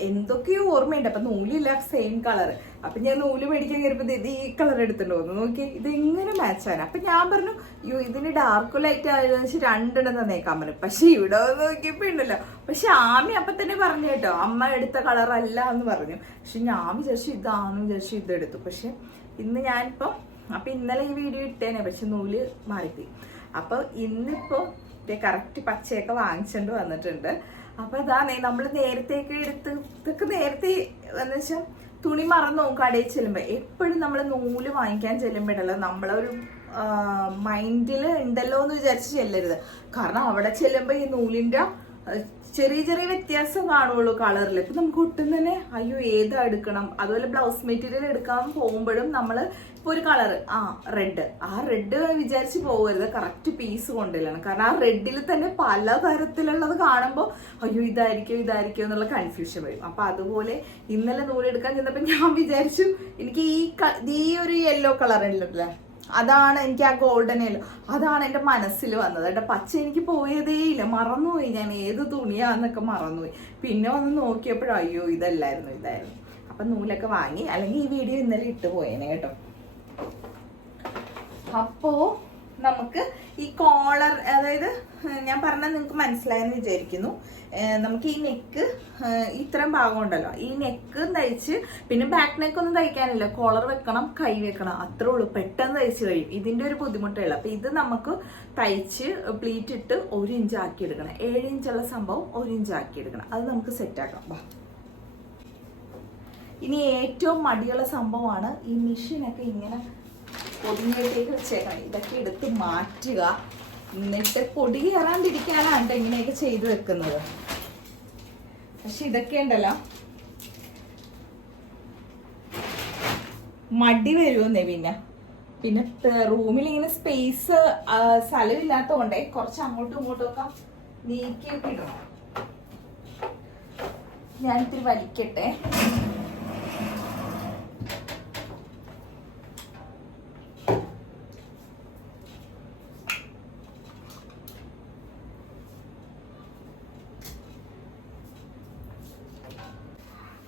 എന്തൊക്കെയോ ഓർമ്മയുണ്ട്. അപ്പൊ നൂലില്ല, സെയിം കളർ. അപ്പൊ ഞാൻ നൂല് മേടിക്കാൻ കയറിയപ്പോ ഇത് ഈ കളർ എടുത്തിട്ടുണ്ടോ നോക്കി, ഇത് എങ്ങനെ മാച്ചാണ്. അപ്പൊ ഞാൻ പറഞ്ഞു അയ്യോ ഇതിന് ഡാർക്ക് ലൈറ്റ് ആയതെന്ന് വെച്ചാൽ രണ്ടെണ്ണം തന്നേക്കാൻ പറഞ്ഞു. പക്ഷെ ഇവിടെ നോക്കിയപ്പോ ഉണ്ടല്ലോ, പക്ഷെ ആമി അപ്പൊ തന്നെ പറഞ്ഞു കേട്ടോ അമ്മ എടുത്ത കളർ അല്ല എന്ന് പറഞ്ഞു. പക്ഷെ ഞാൻ വിചാരിച്ചു ഇതാണെന്ന് വിചാരിച്ചു ഇതെടുത്തു. പക്ഷെ ഇന്ന് ഞാനിപ്പോ അപ്പൊ ഇന്നലെ ഈ വീഡിയോ ഇട്ടേനെ, പക്ഷെ നൂല് മാറിപ്പോയി. അപ്പൊ ഇന്നിപ്പോ കറക്റ്റ് പച്ചയൊക്കെ വാങ്ങിച്ചോണ്ട് വന്നിട്ടുണ്ട്. അപ്പൊ ഇതാണേ നമ്മൾ നേരത്തേക്ക് എടുത്ത് ഇതൊക്കെ നേരത്തെ എന്ന് വെച്ചാൽ തുണി മറന്നു പോകും കടയിൽ ചെല്ലുമ്പോ. എപ്പോഴും നമ്മൾ നൂല് വാങ്ങിക്കാൻ ചെല്ലുമ്പോഴല്ലോ നമ്മളൊരു മൈൻഡിൽ ഉണ്ടല്ലോ എന്ന് വിചാരിച്ച് ചെല്ലരുത്. കാരണം അവിടെ ചെല്ലുമ്പോ ഈ നൂലിന്റെ ചെറിയ ചെറിയ വ്യത്യാസം കാണുള്ളൂ കളറിൽ. ഇപ്പൊ നമുക്ക് ഒട്ടും തന്നെ അയ്യോ ഏതാ എടുക്കണം. അതുപോലെ ബ്ലൗസ് മെറ്റീരിയൽ എടുക്കാൻ പോകുമ്പോഴും നമ്മള് ഇപ്പൊ ഒരു കളറ് റെഡ്, ആ റെഡ് വിചാരിച്ച് പോകരുത്, കറക്റ്റ് പീസ് കൊണ്ടുവരണം. കാരണം ആ റെഡിൽ തന്നെ പല തരത്തിലുള്ളത് കാണുമ്പോൾ അയ്യോ ഇതായിരിക്കും എന്നുള്ള കൺഫ്യൂഷൻ വരും. അപ്പൊ അതുപോലെ ഇന്നലെ നൂലെടുക്കാൻ ചെന്നപ്പോ ഞാൻ വിചാരിച്ചു എനിക്ക് ഈ ഒരു യെല്ലോ കളർ ഉണ്ടല്ലേ, അതാണ് എനിക്ക് ആ ഗോൾഡൻ യെല്ലോ, അതാണ് എൻ്റെ മനസ്സിൽ വന്നത് കേട്ടോ. പച്ച എനിക്ക് പോയതേ ഇല്ല, മറന്നുപോയി, ഞാൻ ഏത് തുണിയാന്നൊക്കെ മറന്നുപോയി. പിന്നെ വന്ന് നോക്കിയപ്പോഴും അയ്യോ ഇതായിരുന്നു. അപ്പൊ നൂലൊക്കെ വാങ്ങി, അല്ലെങ്കിൽ ഈ വീഡിയോ ഇന്നലെ ഇട്ട് പോയേനെ കേട്ടോ. അപ്പോ നമുക്ക് ഈ കോളർ, അതായത് ഞാൻ പറഞ്ഞാൽ നിങ്ങൾക്ക് മനസ്സിലായെന്ന് വിചാരിക്കുന്നു. നമുക്ക് ഈ നെക്ക് ഇത്രയും ഭാഗം ഉണ്ടല്ലോ, ഈ നെക്ക് തയ്ച്ച് പിന്നെ ബാക്ക് നെക്ക് ഒന്നും തയ്ക്കാനില്ല, കോളർ വെക്കണം, കൈ വെക്കണം, അത്രേ ഉള്ളൂ. പെട്ടെന്ന് തയ്ച്ച് കഴിയും. ഇതിന്റെ ഒരു ബുദ്ധിമുട്ടേ ഉള്ളൂ. അപ്പൊ ഇത് നമുക്ക് തയ്ച്ച് പ്ലീറ്റ് ഇട്ട് 1 ഇഞ്ച് ആക്കി എടുക്കണം. 7 ഇഞ്ചുള്ള സംഭവം 1 ഇഞ്ച് ആക്കി എടുക്കണം. അത് നമുക്ക് സെറ്റ് ആക്കാം. ഇനി ഏറ്റവും മടിയുള്ള സംഭവമാണ് ഈ മെഷീനൊക്കെ ഇങ്ങനെ പൊടിഞ്ഞിട്ടേക്ക് വെച്ചേക്കണം. ഇതൊക്കെ എടുത്ത് മാറ്റുക, എന്നിട്ട് പൊടി കയറാണ്ടിരിക്കാനാണ് ഇങ്ങനെയൊക്കെ ചെയ്തു വെക്കുന്നത്. പക്ഷെ ഇതൊക്കെ ഉണ്ടല്ലോ മടി വരുമെന്നേ. പിന്നെ റൂമിൽ ഇങ്ങനെ സ്പേസ് സ്ഥലമില്ലാത്തതുകൊണ്ടേ കുറച്ച് അങ്ങോട്ടും ഇങ്ങോട്ടും ഒക്കെ നീക്കിയൊക്കെ ഇടണം. ഞാനിത്തിരി വലിക്കട്ടെ.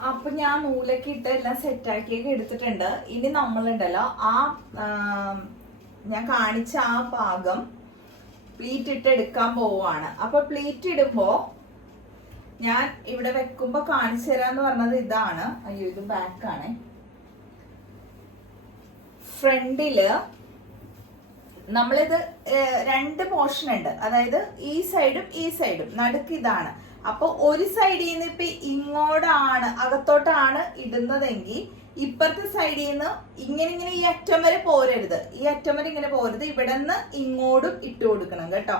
അപ്പൊ ഞാൻ നൂലൊക്കെ ഇട്ട് എല്ലാം സെറ്റാക്കിയൊക്കെ എടുത്തിട്ടുണ്ട്. ഇനി നമ്മളുണ്ടല്ലോ ഞാൻ കാണിച്ച ആ ഭാഗം പ്ലീറ്റ് ഇട്ട് എടുക്കാൻ പോവാണ്. അപ്പൊ പ്ലീറ്റ് ഇടുമ്പോ ഞാൻ ഇവിടെ വെക്കുമ്പോ കാണിച്ചു തരാന്ന് പറഞ്ഞത് ഇതാണ്. അയ്യോ ഇത് ബാക്കാണ്. ഫ്രണ്ടില് നമ്മളിത് 2 പോർഷൻ ഉണ്ട്, അതായത് ഈ സൈഡും നടുക്ക് ഇതാണ്. അപ്പൊ ഒരു സൈഡിൽ നിന്ന് ഇപ്പൊ ഇങ്ങോട്ടാണ് അകത്തോട്ടാണ് ഇടുന്നതെങ്കിൽ ഇപ്പുറത്തെ സൈഡിൽ നിന്ന് ഇങ്ങനെ ഈ അറ്റം വരെ പോരരുത്, ഇങ്ങനെ പോരരുത്. ഇവിടെ നിന്ന് ഇങ്ങോട്ടും ഇട്ട് കൊടുക്കണം കേട്ടോ.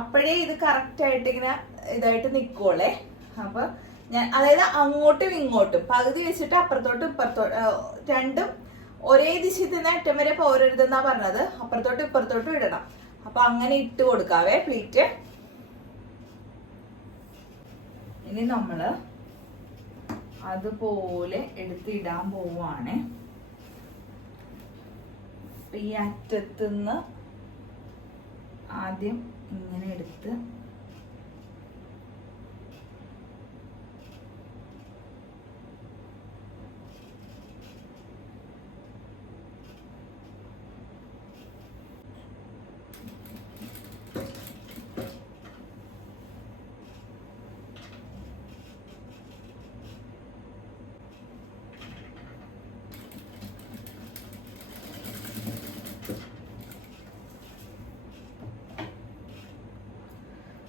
അപ്പോഴേ ഇത് കറക്റ്റ് ആയിട്ട് ഇങ്ങനെ ഇതായിട്ട് നിൽക്കുള്ളേ. അപ്പൊ ഞാൻ അതായത് അങ്ങോട്ടും ഇങ്ങോട്ടും പകുതി വെച്ചിട്ട് അപ്പുറത്തോട്ടും രണ്ടും ഒരേ ദിശയിൽ തന്നെ അറ്റം വരെ പോരരുതെന്നാ പറഞ്ഞത്. ഇപ്പുറത്തോട്ടും ഇടണം. അപ്പൊ അങ്ങനെ ഇട്ട് കൊടുക്കാവേ പ്ലീറ്റ്. ഇനി നമ്മള് അതുപോലെ എടുത്തിടാൻ പോവാണ്. ഈ അറ്റത്തുനിന്ന് ആദ്യം ഇങ്ങനെ എടുത്ത്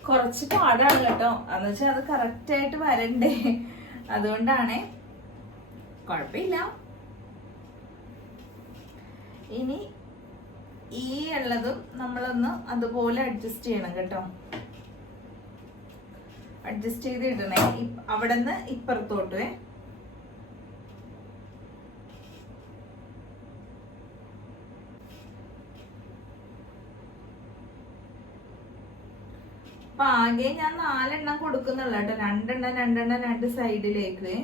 കുറച്ച് പാടാണ് കേട്ടോ, എന്ന് വെച്ചാൽ അത് കറക്റ്റ് ആയിട്ട് വരണ്ടേ, അതുകൊണ്ടാണ്. കുഴപ്പമില്ല. ഇനി ഈ ഉള്ളതും നമ്മളൊന്ന് അതുപോലെ അഡ്ജസ്റ്റ് ചെയ്യണം കേട്ടോ. അഡ്ജസ്റ്റ് ചെയ്ത് ഇടണേ അവിടെ നിന്ന് ഇപ്പുറത്തോട്ട്. അപ്പൊ ആകെ ഞാൻ 4 എണ്ണം കൊടുക്കുന്നുള്ളൂ കേട്ടോ. 2 എണ്ണം 2 സൈഡിലേക്ക്.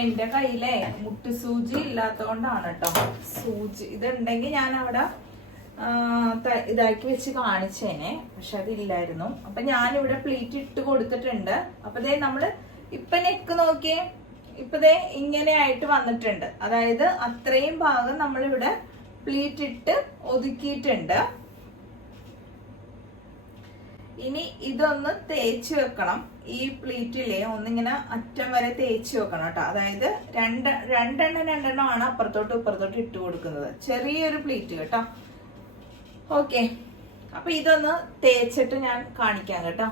എന്റെ കയ്യിലെ മുട്ടുസൂചി ഇല്ലാത്തതുകൊണ്ടാണ് കേട്ടോ. സൂചി ഇതുണ്ടെങ്കിൽ ഞാൻ അവിടെ ഇതാക്കി വെച്ച് കാണിച്ചേനെ, പക്ഷെ അതില്ലായിരുന്നു. അപ്പൊ ഞാനിവിടെ പ്ലീറ്റ് ഇട്ട് കൊടുത്തിട്ടുണ്ട്. അപ്പൊ ദേ നമ്മള് ഇപ്പൊ നെക്ക് നോക്കിയേ, ഇപ്പൊ ദേ ഇങ്ങനെ ആയിട്ട് വന്നിട്ടുണ്ട്. അതായത് അത്രയും ഭാഗം നമ്മളിവിടെ പ്ലീറ്റ് ഇട്ട് ഒതുക്കിയിട്ടുണ്ട്. ഇനി ഇതൊന്ന് തേച്ച് വെക്കണം. ഈ പ്ലീറ്റിലെ ഒന്നിങ്ങനെ അറ്റം വരെ തേച്ച് വെക്കണം കേട്ടോ. അതായത് രണ്ടെണ്ണം ആണ് അപ്പുറത്തോട്ട് ഇപ്പുറത്തോട്ട് ഇട്ട് കൊടുക്കുന്നത്. ചെറിയൊരു പ്ലീറ്റ് കേട്ടോ. ഓക്കെ, അപ്പൊ ഇതൊന്ന് തേച്ചിട്ട് ഞാൻ കാണിക്കാം കേട്ടോ.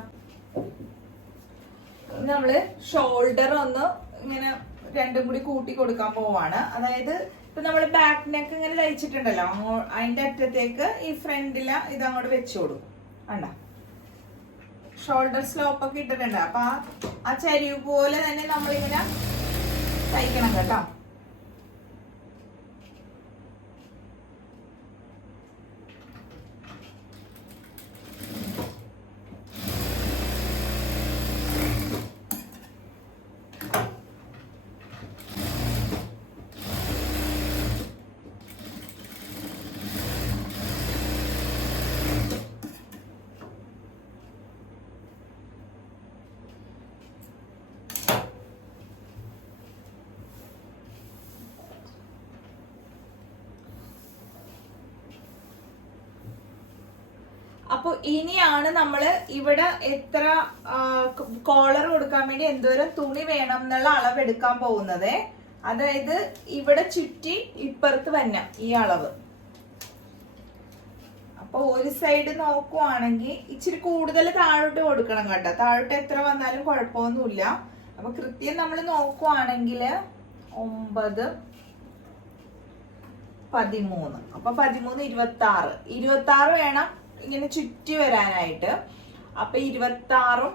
നമ്മള് ഷോൾഡർ ഒന്ന് ഇങ്ങനെ രണ്ടും കൂടി കൂട്ടി കൊടുക്കാൻ പോവാണ്. അതായത് ഇപ്പൊ നമ്മള് ബാക്ക് നെക്ക് ഇങ്ങനെ തയ്ച്ചിട്ടുണ്ടല്ലോ, അതിന്റെ അറ്റത്തേക്ക് ഈ ഫ്രണ്ടില് ഇതങ്ങോട്ട് വെച്ചു കൊടുക്കും. വേണ്ട, ഷോൾഡർ സ്ലോപ്പ് ഒക്കെ ഇട്ടിട്ടുണ്ട്. അപ്പൊ ആ ചരിവ് പോലെ തന്നെ നമ്മളിങ്ങനെ തയ്ക്കണം കേട്ടോ. അപ്പൊ ഇനിയാണ് നമ്മള് ഇവിടെ എത്ര കോളർ കൊടുക്കാൻ വേണ്ടി എന്തോരം തുണി വേണം എന്നുള്ള അളവ് എടുക്കാൻ പോകുന്നത്. അതായത് ഇവിടെ ചുറ്റി ഇപ്പുറത്ത് വന്ന ഈ അളവ്. അപ്പൊ ഒരു സൈഡ് നോക്കുവാണെങ്കിൽ ഇച്ചിരി കൂടുതൽ താഴോട്ട് കൊടുക്കണം കേട്ടോ. താഴോട്ട് എത്ര വന്നാലും കുഴപ്പമൊന്നുമില്ല. അപ്പൊ കൃത്യം നമ്മൾ നോക്കുവാണെങ്കിൽ 9, 13. അപ്പൊ 13, 26 വേണം ഇങ്ങനെ ചുറ്റി വരാനായിട്ട്. അപ്പൊ 26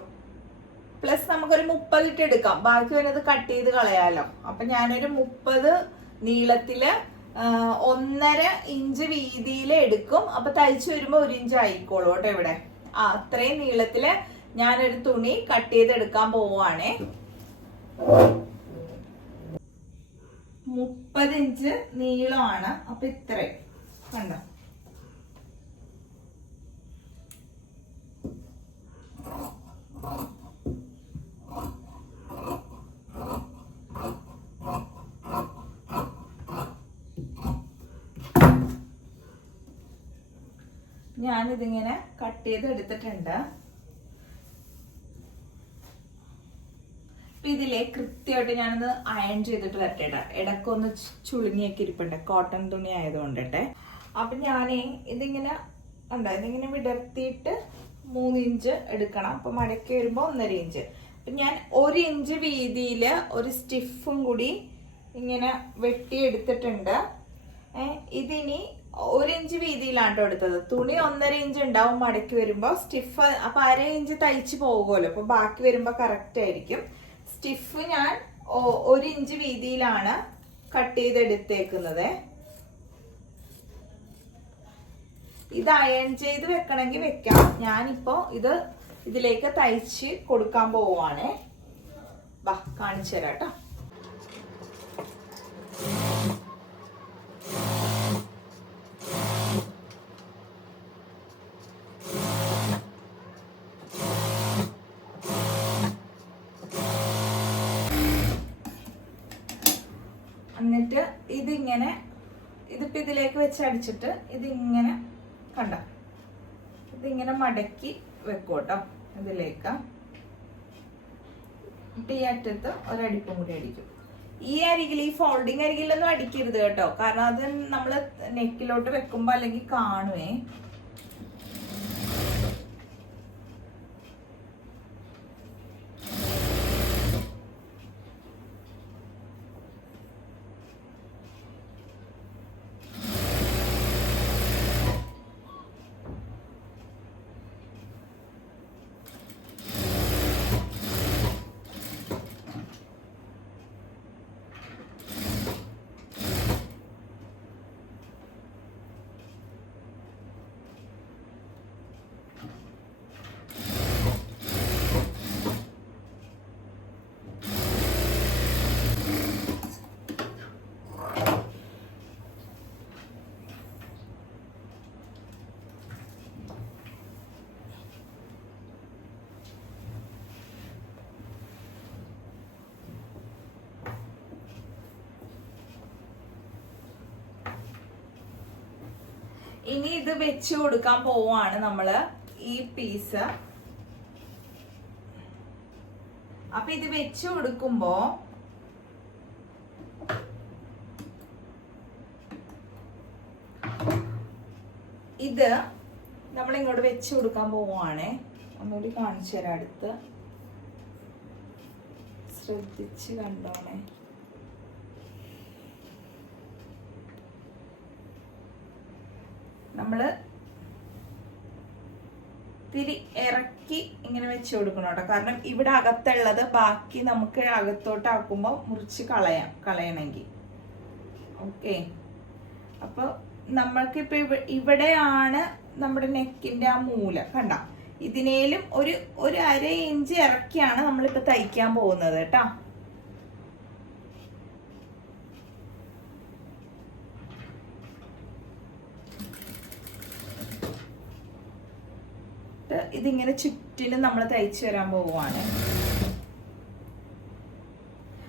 പ്ലസ് നമുക്കൊരു 30 ഇട്ട് എടുക്കാം. ബാക്കി വരുന്നത് കട്ട് ചെയ്ത് കളയാലോ. അപ്പൊ ഞാനൊരു 30 നീളത്തില് 1.5 ഇഞ്ച് വീതിയിൽ എടുക്കും. അപ്പൊ തയ്ച്ചു വരുമ്പോ 1 ഇഞ്ച് ആയിക്കോളൂ കേട്ടോ. ഇവിടെ അത്രയും നീളത്തില് ഞാനൊരു തുണി കട്ട് ചെയ്ത് എടുക്കാൻ പോവാണേ. 30 ഇഞ്ച് നീളമാണ്. അപ്പൊ ഇത്രയും കണ്ടോ. ഞാനിതിങ്ങനെ കട്ട് ചെയ്ത് എടുത്തിട്ടുണ്ട്. അപ്പൊ ഇതിലെ കൃത്യമായിട്ട് ഞാനത് അയൺ ചെയ്തിട്ട് വരട്ടെ. ഇടക്കൊന്ന് ചുളുങ്ങിയൊക്കെ ഇരിപ്പുണ്ട്, കോട്ടൺ തുണി ആയതുകൊണ്ടട്ടെ. അപ്പൊ ഞാനേ ഇതിങ്ങനെ ഉണ്ടോ, ഇതിങ്ങനെ വിടർത്തിയിട്ട് 3 ഇഞ്ച് എടുക്കണം. അപ്പൊ മടക്കി വരുമ്പോ 1.5 ഇഞ്ച്. അപ്പൊ ഞാൻ 1 ഇഞ്ച് വീതിയില് ഒരു സ്റ്റിഫും കൂടി ഇങ്ങനെ വെട്ടിയെടുത്തിട്ടുണ്ട്. ഇതിനി 1 ഇഞ്ച് വീതിയിലാണ് എടുത്തത്. തുണി 1.5 ഇഞ്ച് ഉണ്ടാവും മടക്കി വരുമ്പോ. സ്റ്റിഫ് അപ്പൊ 1/2 ഇഞ്ച് തയ്ച്ച് പോകുമല്ലോ. അപ്പൊ ബാക്കി വരുമ്പോ കറക്റ്റ് ആയിരിക്കും. സ്റ്റിഫ് ഞാൻ 1 ഇഞ്ച് വീതിയിലാണ് കട്ട് ചെയ്തെടുത്തേക്കുന്നത്. ഇത് അയൺ ചെയ്ത് വെക്കണമെങ്കിൽ വെക്കാം. ഞാനിപ്പോ ഇതിലേക്ക് തയ്ച്ച് കൊടുക്കാൻ പോവാണ്. ബാ കാണിച്ചു തരാം കേട്ടോ. എന്നിട്ട് ഇതിപ്പോ ഇതിലേക്ക് വെച്ച് അടിച്ചിട്ട് ഇതിങ്ങനെ കണ്ട, ഇതിങ്ങനെ മടക്കി വെക്കും കേട്ടോ ഇതിലേക്ക്. ഈ അറ്റത്ത് ഒരടിപ്പും കൂടി അടിക്കും. ഈ അരികിൽ, ഈ ഫോൾഡിങ് അരികിലൊന്നും അടിക്കരുത് കേട്ടോ, കാരണം അത് നമ്മള് നെക്കിലോട്ട് വെക്കുമ്പോ അല്ലെങ്കിൽ കാണുവേ. ഇനി ഇത് വെച്ച് കൊടുക്കാൻ പോവാണ് നമ്മള് ഈ പീസ്. അപ്പൊ ഇത് വെച്ച് കൊടുക്കുമ്പോ ഇത് നമ്മൾ ഇങ്ങോട്ട് വെച്ച് കൊടുക്കാൻ പോവാണേ. ഒന്നുകൂടി കാണിച്ചു തരാം അടുത്ത്, ശ്രദ്ധിച്ച് കണ്ടോണേ. നമ്മള് തിരി ഇറക്കി ഇങ്ങനെ വെച്ച് കൊടുക്കണം കേട്ടോ. കാരണം ഇവിടെ അകത്തുള്ളത് ബാക്കി നമുക്ക് അകത്തോട്ടാക്കുമ്പോൾ മുറിച്ച് കളയണമെങ്കിൽ. ഓക്കെ, അപ്പൊ നമ്മൾക്കിപ്പോ ഇവിടെയാണ് നമ്മുടെ നെക്കിന്റെ ആ മൂല കണ്ട. ഇതിനേലും ഒരു അര ഇഞ്ച് ഇറക്കിയാണ് നമ്മളിപ്പോ തയ്ക്കാൻ പോകുന്നത് കേട്ടോ. ഇതിങ്ങനെ ചുറ്റിലും നമ്മൾ തയ്ച്ചു വരാൻ പോവുകയാണ്.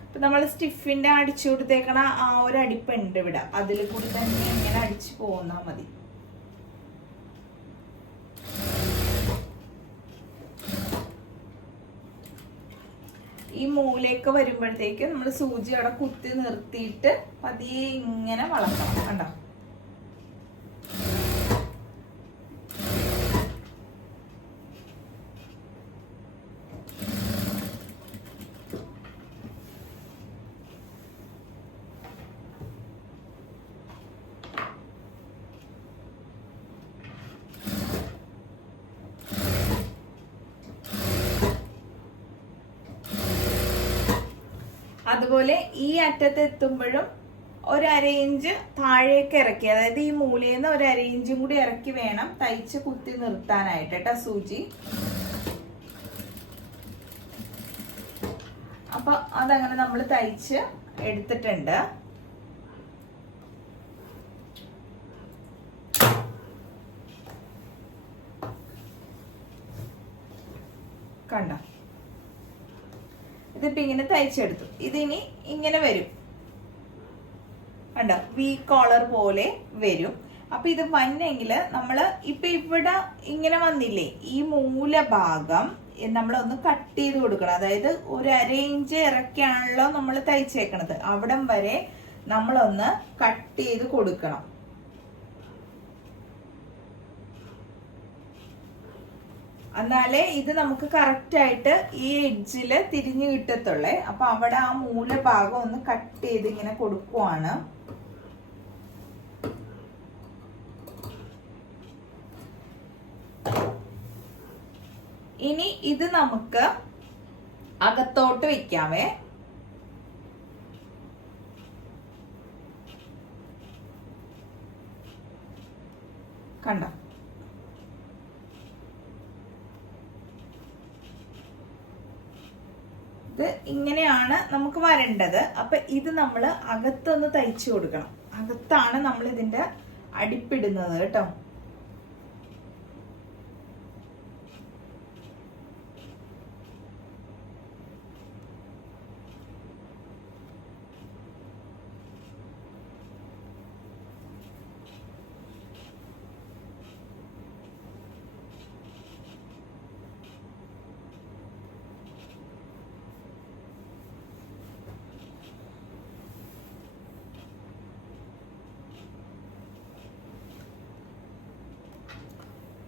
ഇപ്പൊ നമ്മൾ സ്റ്റിഫിന്റെ അടിച്ചു കൊടുത്തേക്കണ ആ ഒരു അടിപ്പുണ്ട് ഇവിടെ, അതിൽ കൂടി തന്നെ ഇങ്ങനെ അടിച്ചു പോന്നാ മതി. ഈ മൂലയൊക്കെ വരുമ്പോഴത്തേക്ക് നമ്മൾ സൂചി അവിടെ കുത്തി നിർത്തിയിട്ട് പതിയെ ഇങ്ങനെ വളർത്തണം കണ്ടോ. അതുപോലെ ഈ അറ്റത്ത് എത്തുമ്പോഴും ഒരു അര ഇഞ്ച് താഴേക്ക് ഇറക്കി, അതായത് ഈ മൂലയിൽ ഒരു അര ഇഞ്ചും കൂടി ഇറക്കി വേണം തയ്ച്ച് കുത്തി നിർത്താനായിട്ട് കേട്ടോ സൂചി. അപ്പൊ അതങ്ങനെ നമ്മൾ തയ്ച്ച് എടുത്തിട്ടുണ്ട്. കണ്ടോ, ഇതിപ്പോ ഇങ്ങനെ തയ്ച്ചെടുത്തു. ഇതിനി ഇങ്ങനെ വരും കണ്ടോ, വി കോളർ പോലെ വരും. അപ്പൊ ഇത് വന്നെങ്കിൽ നമ്മള് ഇപ്പൊ ഇവിടെ ഇങ്ങനെ വന്നില്ലേ, ഈ മൂലഭാഗം നമ്മളൊന്ന് കട്ട് ചെയ്ത് കൊടുക്കണം. അതായത് ഒരു അര ഇഞ്ച് ഇറക്കിയാണല്ലോ നമ്മൾ തയ്ച്ചേക്കണത്, അവിടം വരെ നമ്മളൊന്ന് കട്ട് ചെയ്ത് കൊടുക്കണം. എന്നാലേ ഇത് നമുക്ക് കറക്റ്റ് ആയിട്ട് ഈ എഡ്ജില് തിരിഞ്ഞു കിട്ടത്തുള്ളേ. അപ്പൊ അവിടെ ആ മൂലഭാഗം ഒന്ന് കട്ട് ചെയ്ത് ഇങ്ങനെ കൊടുക്കുവാണ്. ഇനി ഇത് നമുക്ക് അകത്തോട്ട് വെക്കാമേ. കണ്ടോ, ഇത് ഇങ്ങനെയാണ് നമുക്ക് വരേണ്ടത്. അപ്പൊ ഇത് നമ്മൾ അകത്തൊന്ന് തയ്ച്ചു കൊടുക്കണം. അകത്താണ് നമ്മൾ ഇതിന്റെ അടിപ്പിടുന്നത് കേട്ടോ.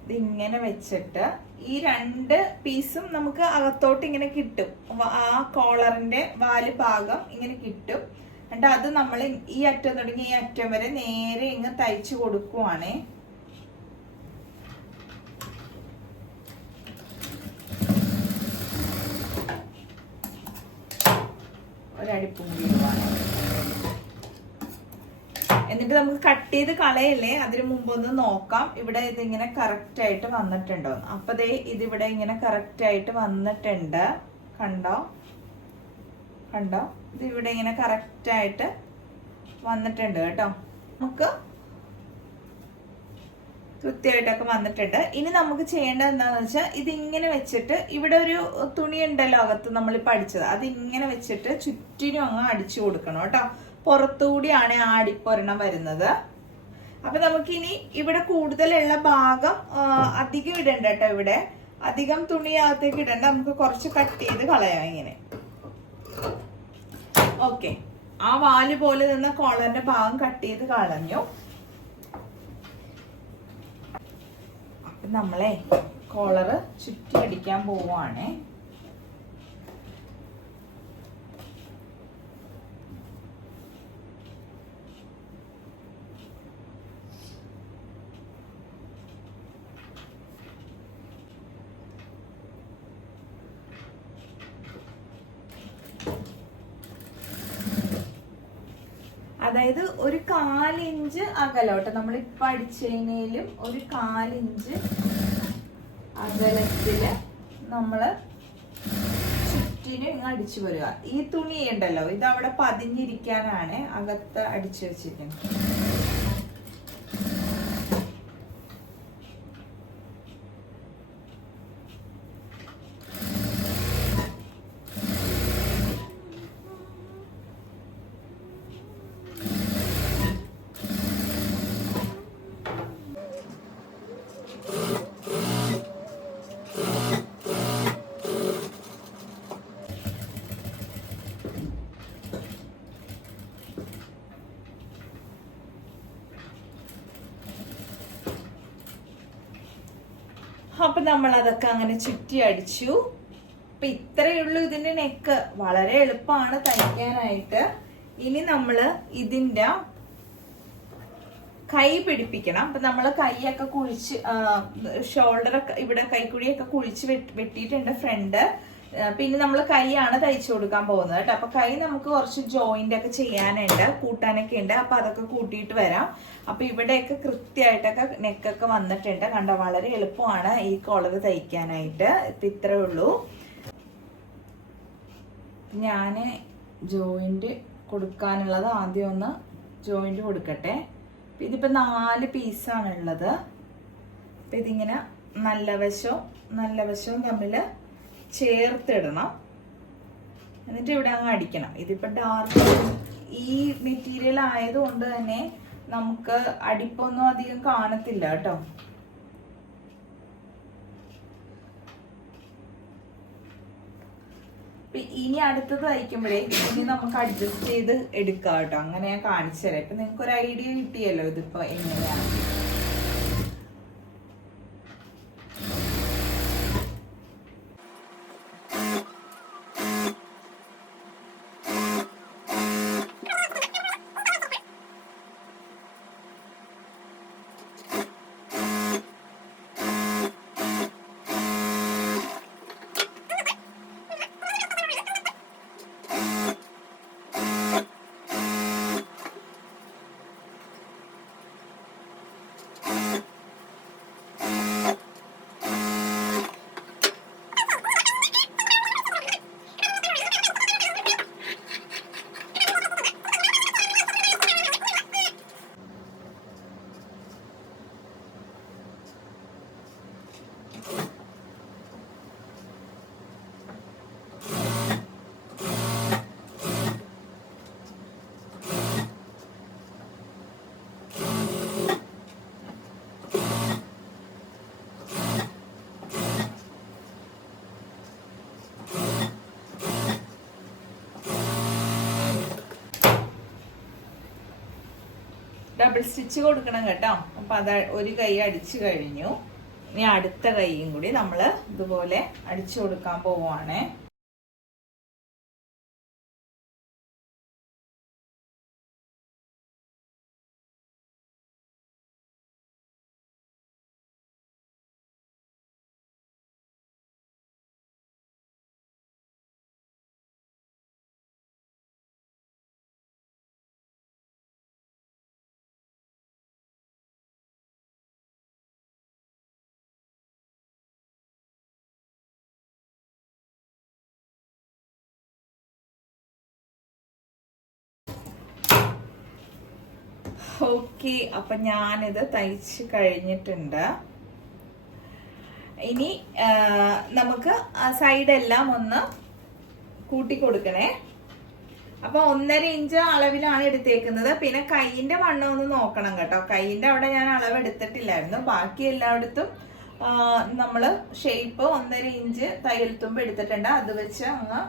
ഇതിങ്ങനെ വെച്ചിട്ട് ഈ രണ്ട് പീസും നമുക്ക് അകത്തോട്ട് ഇങ്ങനെ കിട്ടും. ആ കോളറിന്റെ വാല് ഭാഗം ഇങ്ങനെ കിട്ടും. എന്നിട്ട് അത് നമ്മൾ ഈ അറ്റം തുടങ്ങി ഈ അറ്റം വരെ നേരെ ഇങ്ങ് തയ്ച്ചു കൊടുക്കുവാണേ. ഒരടിപ്പും കൂടി ഇടുവാണ്. എന്നിട്ട് നമുക്ക് കട്ട് ചെയ്ത് കളയല്ലേ, അതിനു മുമ്പ് ഒന്ന് നോക്കാം ഇവിടെ ഇതിങ്ങനെ കറക്റ്റ് ആയിട്ട് വന്നിട്ടുണ്ടോ. അപ്പൊ ദേ ഇതിവിടെ ഇങ്ങനെ കറക്റ്റ് ആയിട്ട് വന്നിട്ടുണ്ട്. കണ്ടോ കണ്ടോ, ഇതിവിടെ ഇങ്ങനെ കറക്റ്റ് ആയിട്ട് വന്നിട്ടുണ്ട് കേട്ടോ. നമുക്ക് കൃത്യമായിട്ടൊക്കെ വന്നിട്ടുണ്ട്. ഇനി നമുക്ക് ചെയ്യേണ്ടത് എന്താന്ന് വെച്ചാൽ ഇതിങ്ങനെ വെച്ചിട്ട് ഇവിടെ ഒരു തുണി ഉണ്ടല്ലോ അകത്ത് നമ്മൾ പഠിച്ചത്, അതിങ്ങനെ വെച്ചിട്ട് ചുറ്റിനും അങ്ങ് അടിച്ചു കൊടുക്കണം കേട്ടോ. പുറത്തുകൂടിയാണ് ആ അടിപ്പൊരെണ്ണം വരുന്നത്. അപ്പൊ നമുക്കിനി ഇവിടെ കൂടുതലുള്ള ഭാഗം അധികം ഇടണ്ട കേട്ടോ. ഇവിടെ അധികം തുണിയകത്തേക്ക് ഇടണ്ട, നമുക്ക് കുറച്ച് കട്ട് ചെയ്ത് കളയാം ഇങ്ങനെ. ഓക്കെ, ആ വാല് പോലെ നിന്ന കോളറിന്റെ ഭാഗം കട്ട് ചെയ്ത് കളഞ്ഞു. അപ്പൊ നമ്മളെ കോളറ് ചുറ്റി അടിക്കാൻ പോവാണേ. അതായത് ഒരു 1/4 ഇഞ്ച് അകലോട്ടെ, നമ്മളിപ്പോ അടിച്ചതിനേലും ഒരു 1/4 ഇഞ്ച് അകലത്തില് നമ്മള് ചുറ്റിനും ഇങ്ങ് അടിച്ചു വരിക. ഈ തുണി ഉണ്ടല്ലോ, ഇത് അവിടെ പതിഞ്ഞിരിക്കാനാണ് അകത്ത് അടിച്ചു വെച്ചിരിക്കുന്നത്. അപ്പൊ നമ്മൾ അതൊക്കെ അങ്ങനെ ചുറ്റി അടിച്ചു. അപ്പൊ ഇത്രയുള്ളൂ ഇതിന്റെ നെക്ക്. വളരെ എളുപ്പമാണ് തയ്ക്കാനായിട്ട്. ഇനി നമ്മള് ഇതിന്റെ കൈ പിടിപ്പിക്കണം. അപ്പൊ നമ്മള് കൈയൊക്കെ കുഴിച്ച്, ഷോൾഡറൊക്കെ ഇവിടെ കൈക്കുഴിയൊക്കെ കുഴിച്ച് വെട്ടിയിട്ടുണ്ട് ഫ്രണ്ട്. പിന്നെ നമ്മൾ കൈയാണ് തയ്ച്ചു കൊടുക്കാൻ പോകുന്നത് കേട്ടോ. അപ്പൊ കൈ നമുക്ക് കുറച്ച് ജോയിന്റ് ഒക്കെ ചെയ്യാനുണ്ട്, കൂട്ടാനൊക്കെ ഉണ്ട്. അപ്പൊ അതൊക്കെ കൂട്ടിയിട്ട് വരാം. അപ്പൊ ഇവിടെയൊക്കെ കൃത്യമായിട്ടൊക്കെ നെക്കൊക്കെ വന്നിട്ടുണ്ട്. കണ്ടോ, വളരെ എളുപ്പമാണ് ഈ കോളർ തയ്ക്കാനായിട്ട്. ഇപ്പൊ ഇത്രേ ഉള്ളൂ. ഞാന് ജോയിന്റ് കൊടുക്കാനുള്ളത് ആദ്യം ഒന്ന് ജോയിന്റ് കൊടുക്കട്ടെ. ഇതിപ്പോ 4 പീസാണ് ഉള്ളത്. അപ്പൊ ഇതിങ്ങനെ നല്ല വശവും തമ്മിൽ ചേർത്തിടണം. എന്നിട്ട് ഇവിടെ അങ്ങ് അടിക്കണം. ഇതിപ്പോ ഡാർക്ക് ഈ മെറ്റീരിയൽ ആയതുകൊണ്ട് തന്നെ നമുക്ക് അടിപ്പൊന്നും അധികം കാണത്തില്ല കേട്ടോ. ഇനി അടുത്തത് തയ്ക്കുമ്പോഴേ ഇനി നമുക്ക് അഡ്ജസ്റ്റ് ചെയ്ത് എടുക്കാം കേട്ടോ. അങ്ങനെ ഞാൻ കാണിച്ചു തരാം. ഇപ്പൊ നിങ്ങൾക്ക് ഒരു ഐഡിയ കിട്ടിയല്ലോ ഇതിപ്പോ എങ്ങനെയാണ്. ഡബിൾ സ്റ്റിച്ച് കൊടുക്കണം കേട്ടോ. അപ്പൊ അത് ഒരു കൈ അടിച്ചു കഴിഞ്ഞു. ഇനി അടുത്ത കൈയും കൂടി നമ്മള് ഇതുപോലെ അടിച്ചു കൊടുക്കാൻ പോവാണ്. ഓക്കെ, അപ്പൊ ഞാനിത് തയ്ച്ച് കഴിഞ്ഞിട്ടുണ്ട്. ഇനി നമുക്ക് സൈഡെല്ലാം ഒന്ന് കൂട്ടി കൊടുക്കണേ. അപ്പൊ 1.5 ഇഞ്ച് അളവിലാണ് എടുത്തേക്കുന്നത്. പിന്നെ കൈയിന്റെ വണ്ണം ഒന്ന് നോക്കണം കേട്ടോ. കൈയിന്റെ അവിടെ ഞാൻ അളവ് എടുത്തിട്ടില്ലായിരുന്നു. ബാക്കി എല്ലായിടത്തും നമ്മള് ഷേപ്പ് 1.5 ഇഞ്ച് തയ്യൽ തുമ്പ് എടുത്തിട്ടുണ്ട്. അത് വെച്ച് അങ്ങ്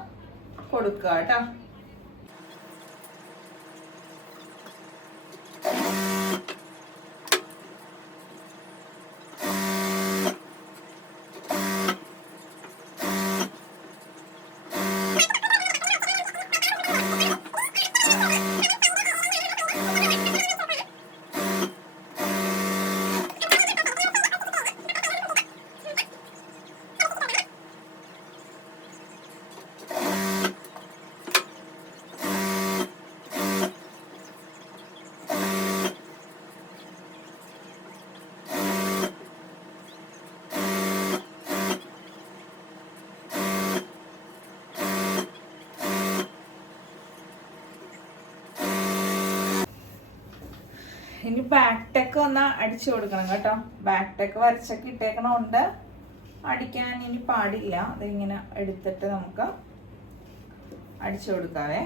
കൊടുക്കുക കേട്ടോ. ഇനി ബാക്ക് ടെക്ക് ഒന്ന് അടിച്ചു കൊടുക്കണം കേട്ടോ. ബാക്ക് ടെക്ക് വരച്ചൊക്കെ ഇട്ടേക്കണോണ്ട് അടിക്കാൻ ഇനി പാടില്ല. അതിങ്ങനെ എടുത്തിട്ട് നമുക്ക് അടിച്ചു കൊടുക്കാവേ.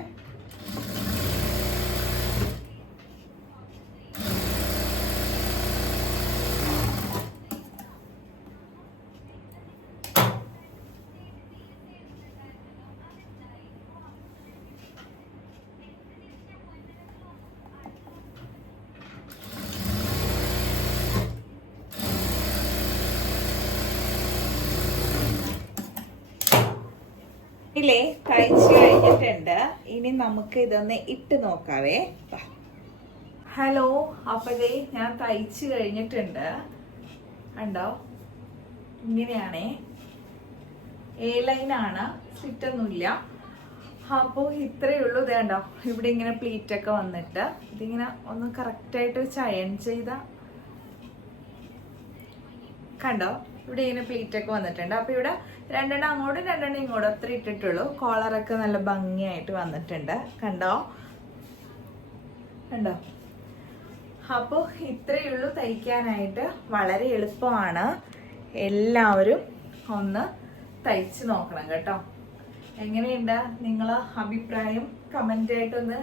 ഇല്ലേ തയ്ച്ച് കഴിഞ്ഞിട്ടുണ്ട്. ഇനി നമുക്ക് ഇതൊന്ന് ഇട്ട് നോക്കാവേ. ഹലോ, അപ്പോഴേ ഞാൻ തയ്ച്ച് കഴിഞ്ഞിട്ടുണ്ട്. കണ്ടോ, ഇങ്ങനെയാണേ. എ ലൈനാണ്, സ്ലിറ്റൊന്നുമില്ല. അപ്പോൾ ഇത്രയേ ഉള്ളൂ. ഇത് കണ്ടോ, ഇവിടെ ഇങ്ങനെ പ്ലീറ്റൊക്കെ വന്നിട്ട് ഇതിങ്ങനെ ഒന്ന് കറക്റ്റായിട്ട് വെച്ച് അയൺ ചെയ്ത കണ്ടോ, ഇവിടെ ഇങ്ങനെ പ്ലീറ്റൊക്കെ വന്നിട്ടുണ്ട്. അപ്പൊ ഇവിടെ 2 അങ്ങോട്ടും 2 ഇങ്ങോട്ടും അത്ര ഇട്ടിട്ടുള്ളൂ. കോളറൊക്കെ നല്ല ഭംഗിയായിട്ട് വന്നിട്ടുണ്ട്. കണ്ടോ കണ്ടോ. അപ്പോൾ ഇത്രയേ ഉള്ളൂ തയ്ക്കാനായിട്ട്. വളരെ എളുപ്പമാണ്. എല്ലാവരും ഒന്ന് തയ്ച്ച് നോക്കണം കേട്ടോ. എങ്ങനെയുണ്ട് നിങ്ങളെ അഭിപ്രായം കമന്റ് ആയിട്ടൊന്ന്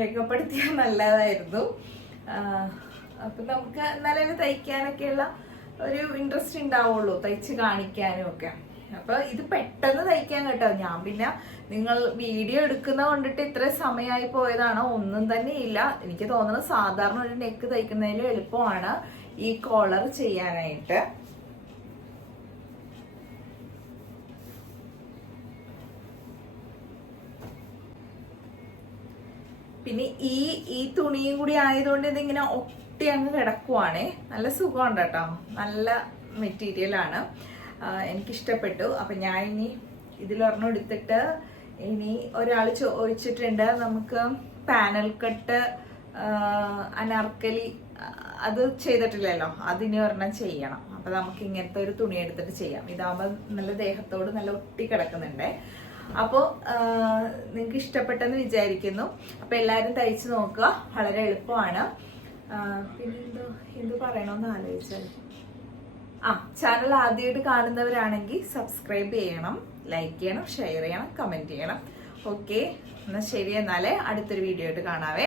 രേഖപ്പെടുത്തിയാൽ നല്ലതായിരുന്നു. അപ്പൊ നമുക്ക് എന്നാലും തയ്ക്കാനൊക്കെയുള്ള ഒരു ഇൻട്രസ്റ്റ് ഉണ്ടാവുള്ളൂ, തയ്ച്ച് കാണിക്കാനും ഒക്കെ. അപ്പൊ ഇത് പെട്ടെന്ന് തയ്ക്കാൻ കേട്ടോ. ഞാൻ പിന്നെ നിങ്ങൾ വീഡിയോ എടുക്കുന്ന കൊണ്ടിട്ട് ഇത്ര സമയമായി പോയതാണോ ഒന്നും തന്നെ ഇല്ല. എനിക്ക് തോന്നുന്നത് സാധാരണ ഒരു നെക്ക് തയ്ക്കുന്നതിലും എളുപ്പമാണ് ഈ കോളർ ചെയ്യാനായിട്ട്. പിന്നെ ഈ തുണിയും കൂടി ആയതുകൊണ്ട് ഇതിങ്ങനെ ഒട്ടി അങ്ങ് കിടക്കുവാണേ. നല്ല സുഖമുണ്ട് കേട്ടോ. നല്ല മെറ്റീരിയലാണ്, എനിക്കിഷ്ടപ്പെട്ടു. അപ്പൊ ഞാൻ ഇനി ഇതിലൊരെണ്ണം എടുത്തിട്ട്, ഇനി ഒരാൾ ചോദിച്ചിട്ടുണ്ട് നമുക്ക് പാനൽ കട്ട് അനാർക്കലി അത് ചെയ്തിട്ടില്ലല്ലോ, അതിനി ഒരെണ്ണം ചെയ്യണം. അപ്പൊ നമുക്ക് ഇങ്ങനത്തെ ഒരു തുണി എടുത്തിട്ട് ചെയ്യാം. ഇതാകുമ്പോൾ നല്ല ദേഹത്തോട് നല്ല ഒട്ടി കിടക്കുന്നുണ്ടേ. അപ്പോൾ നിങ്ങൾക്ക് ഇഷ്ടപ്പെട്ടെന്ന് വിചാരിക്കുന്നു. അപ്പൊ എല്ലാവരും തയ്ച്ചു നോക്കുക, വളരെ എളുപ്പമാണ്. പിന്നെ എന്ത് പറയണമെന്ന് ആലോചിച്ചാൽ, ചാനൽ ആദ്യമായിട്ട് കാണുന്നവരാണെങ്കിൽ സബ്സ്ക്രൈബ് ചെയ്യണം, ലൈക്ക് ചെയ്യണം, ഷെയർ ചെയ്യണം, കമന്റ് ചെയ്യണം. ഓക്കെ, എന്നാൽ ശരി. എന്നാലേ അടുത്തൊരു വീഡിയോ ആയിട്ട് കാണാവേ.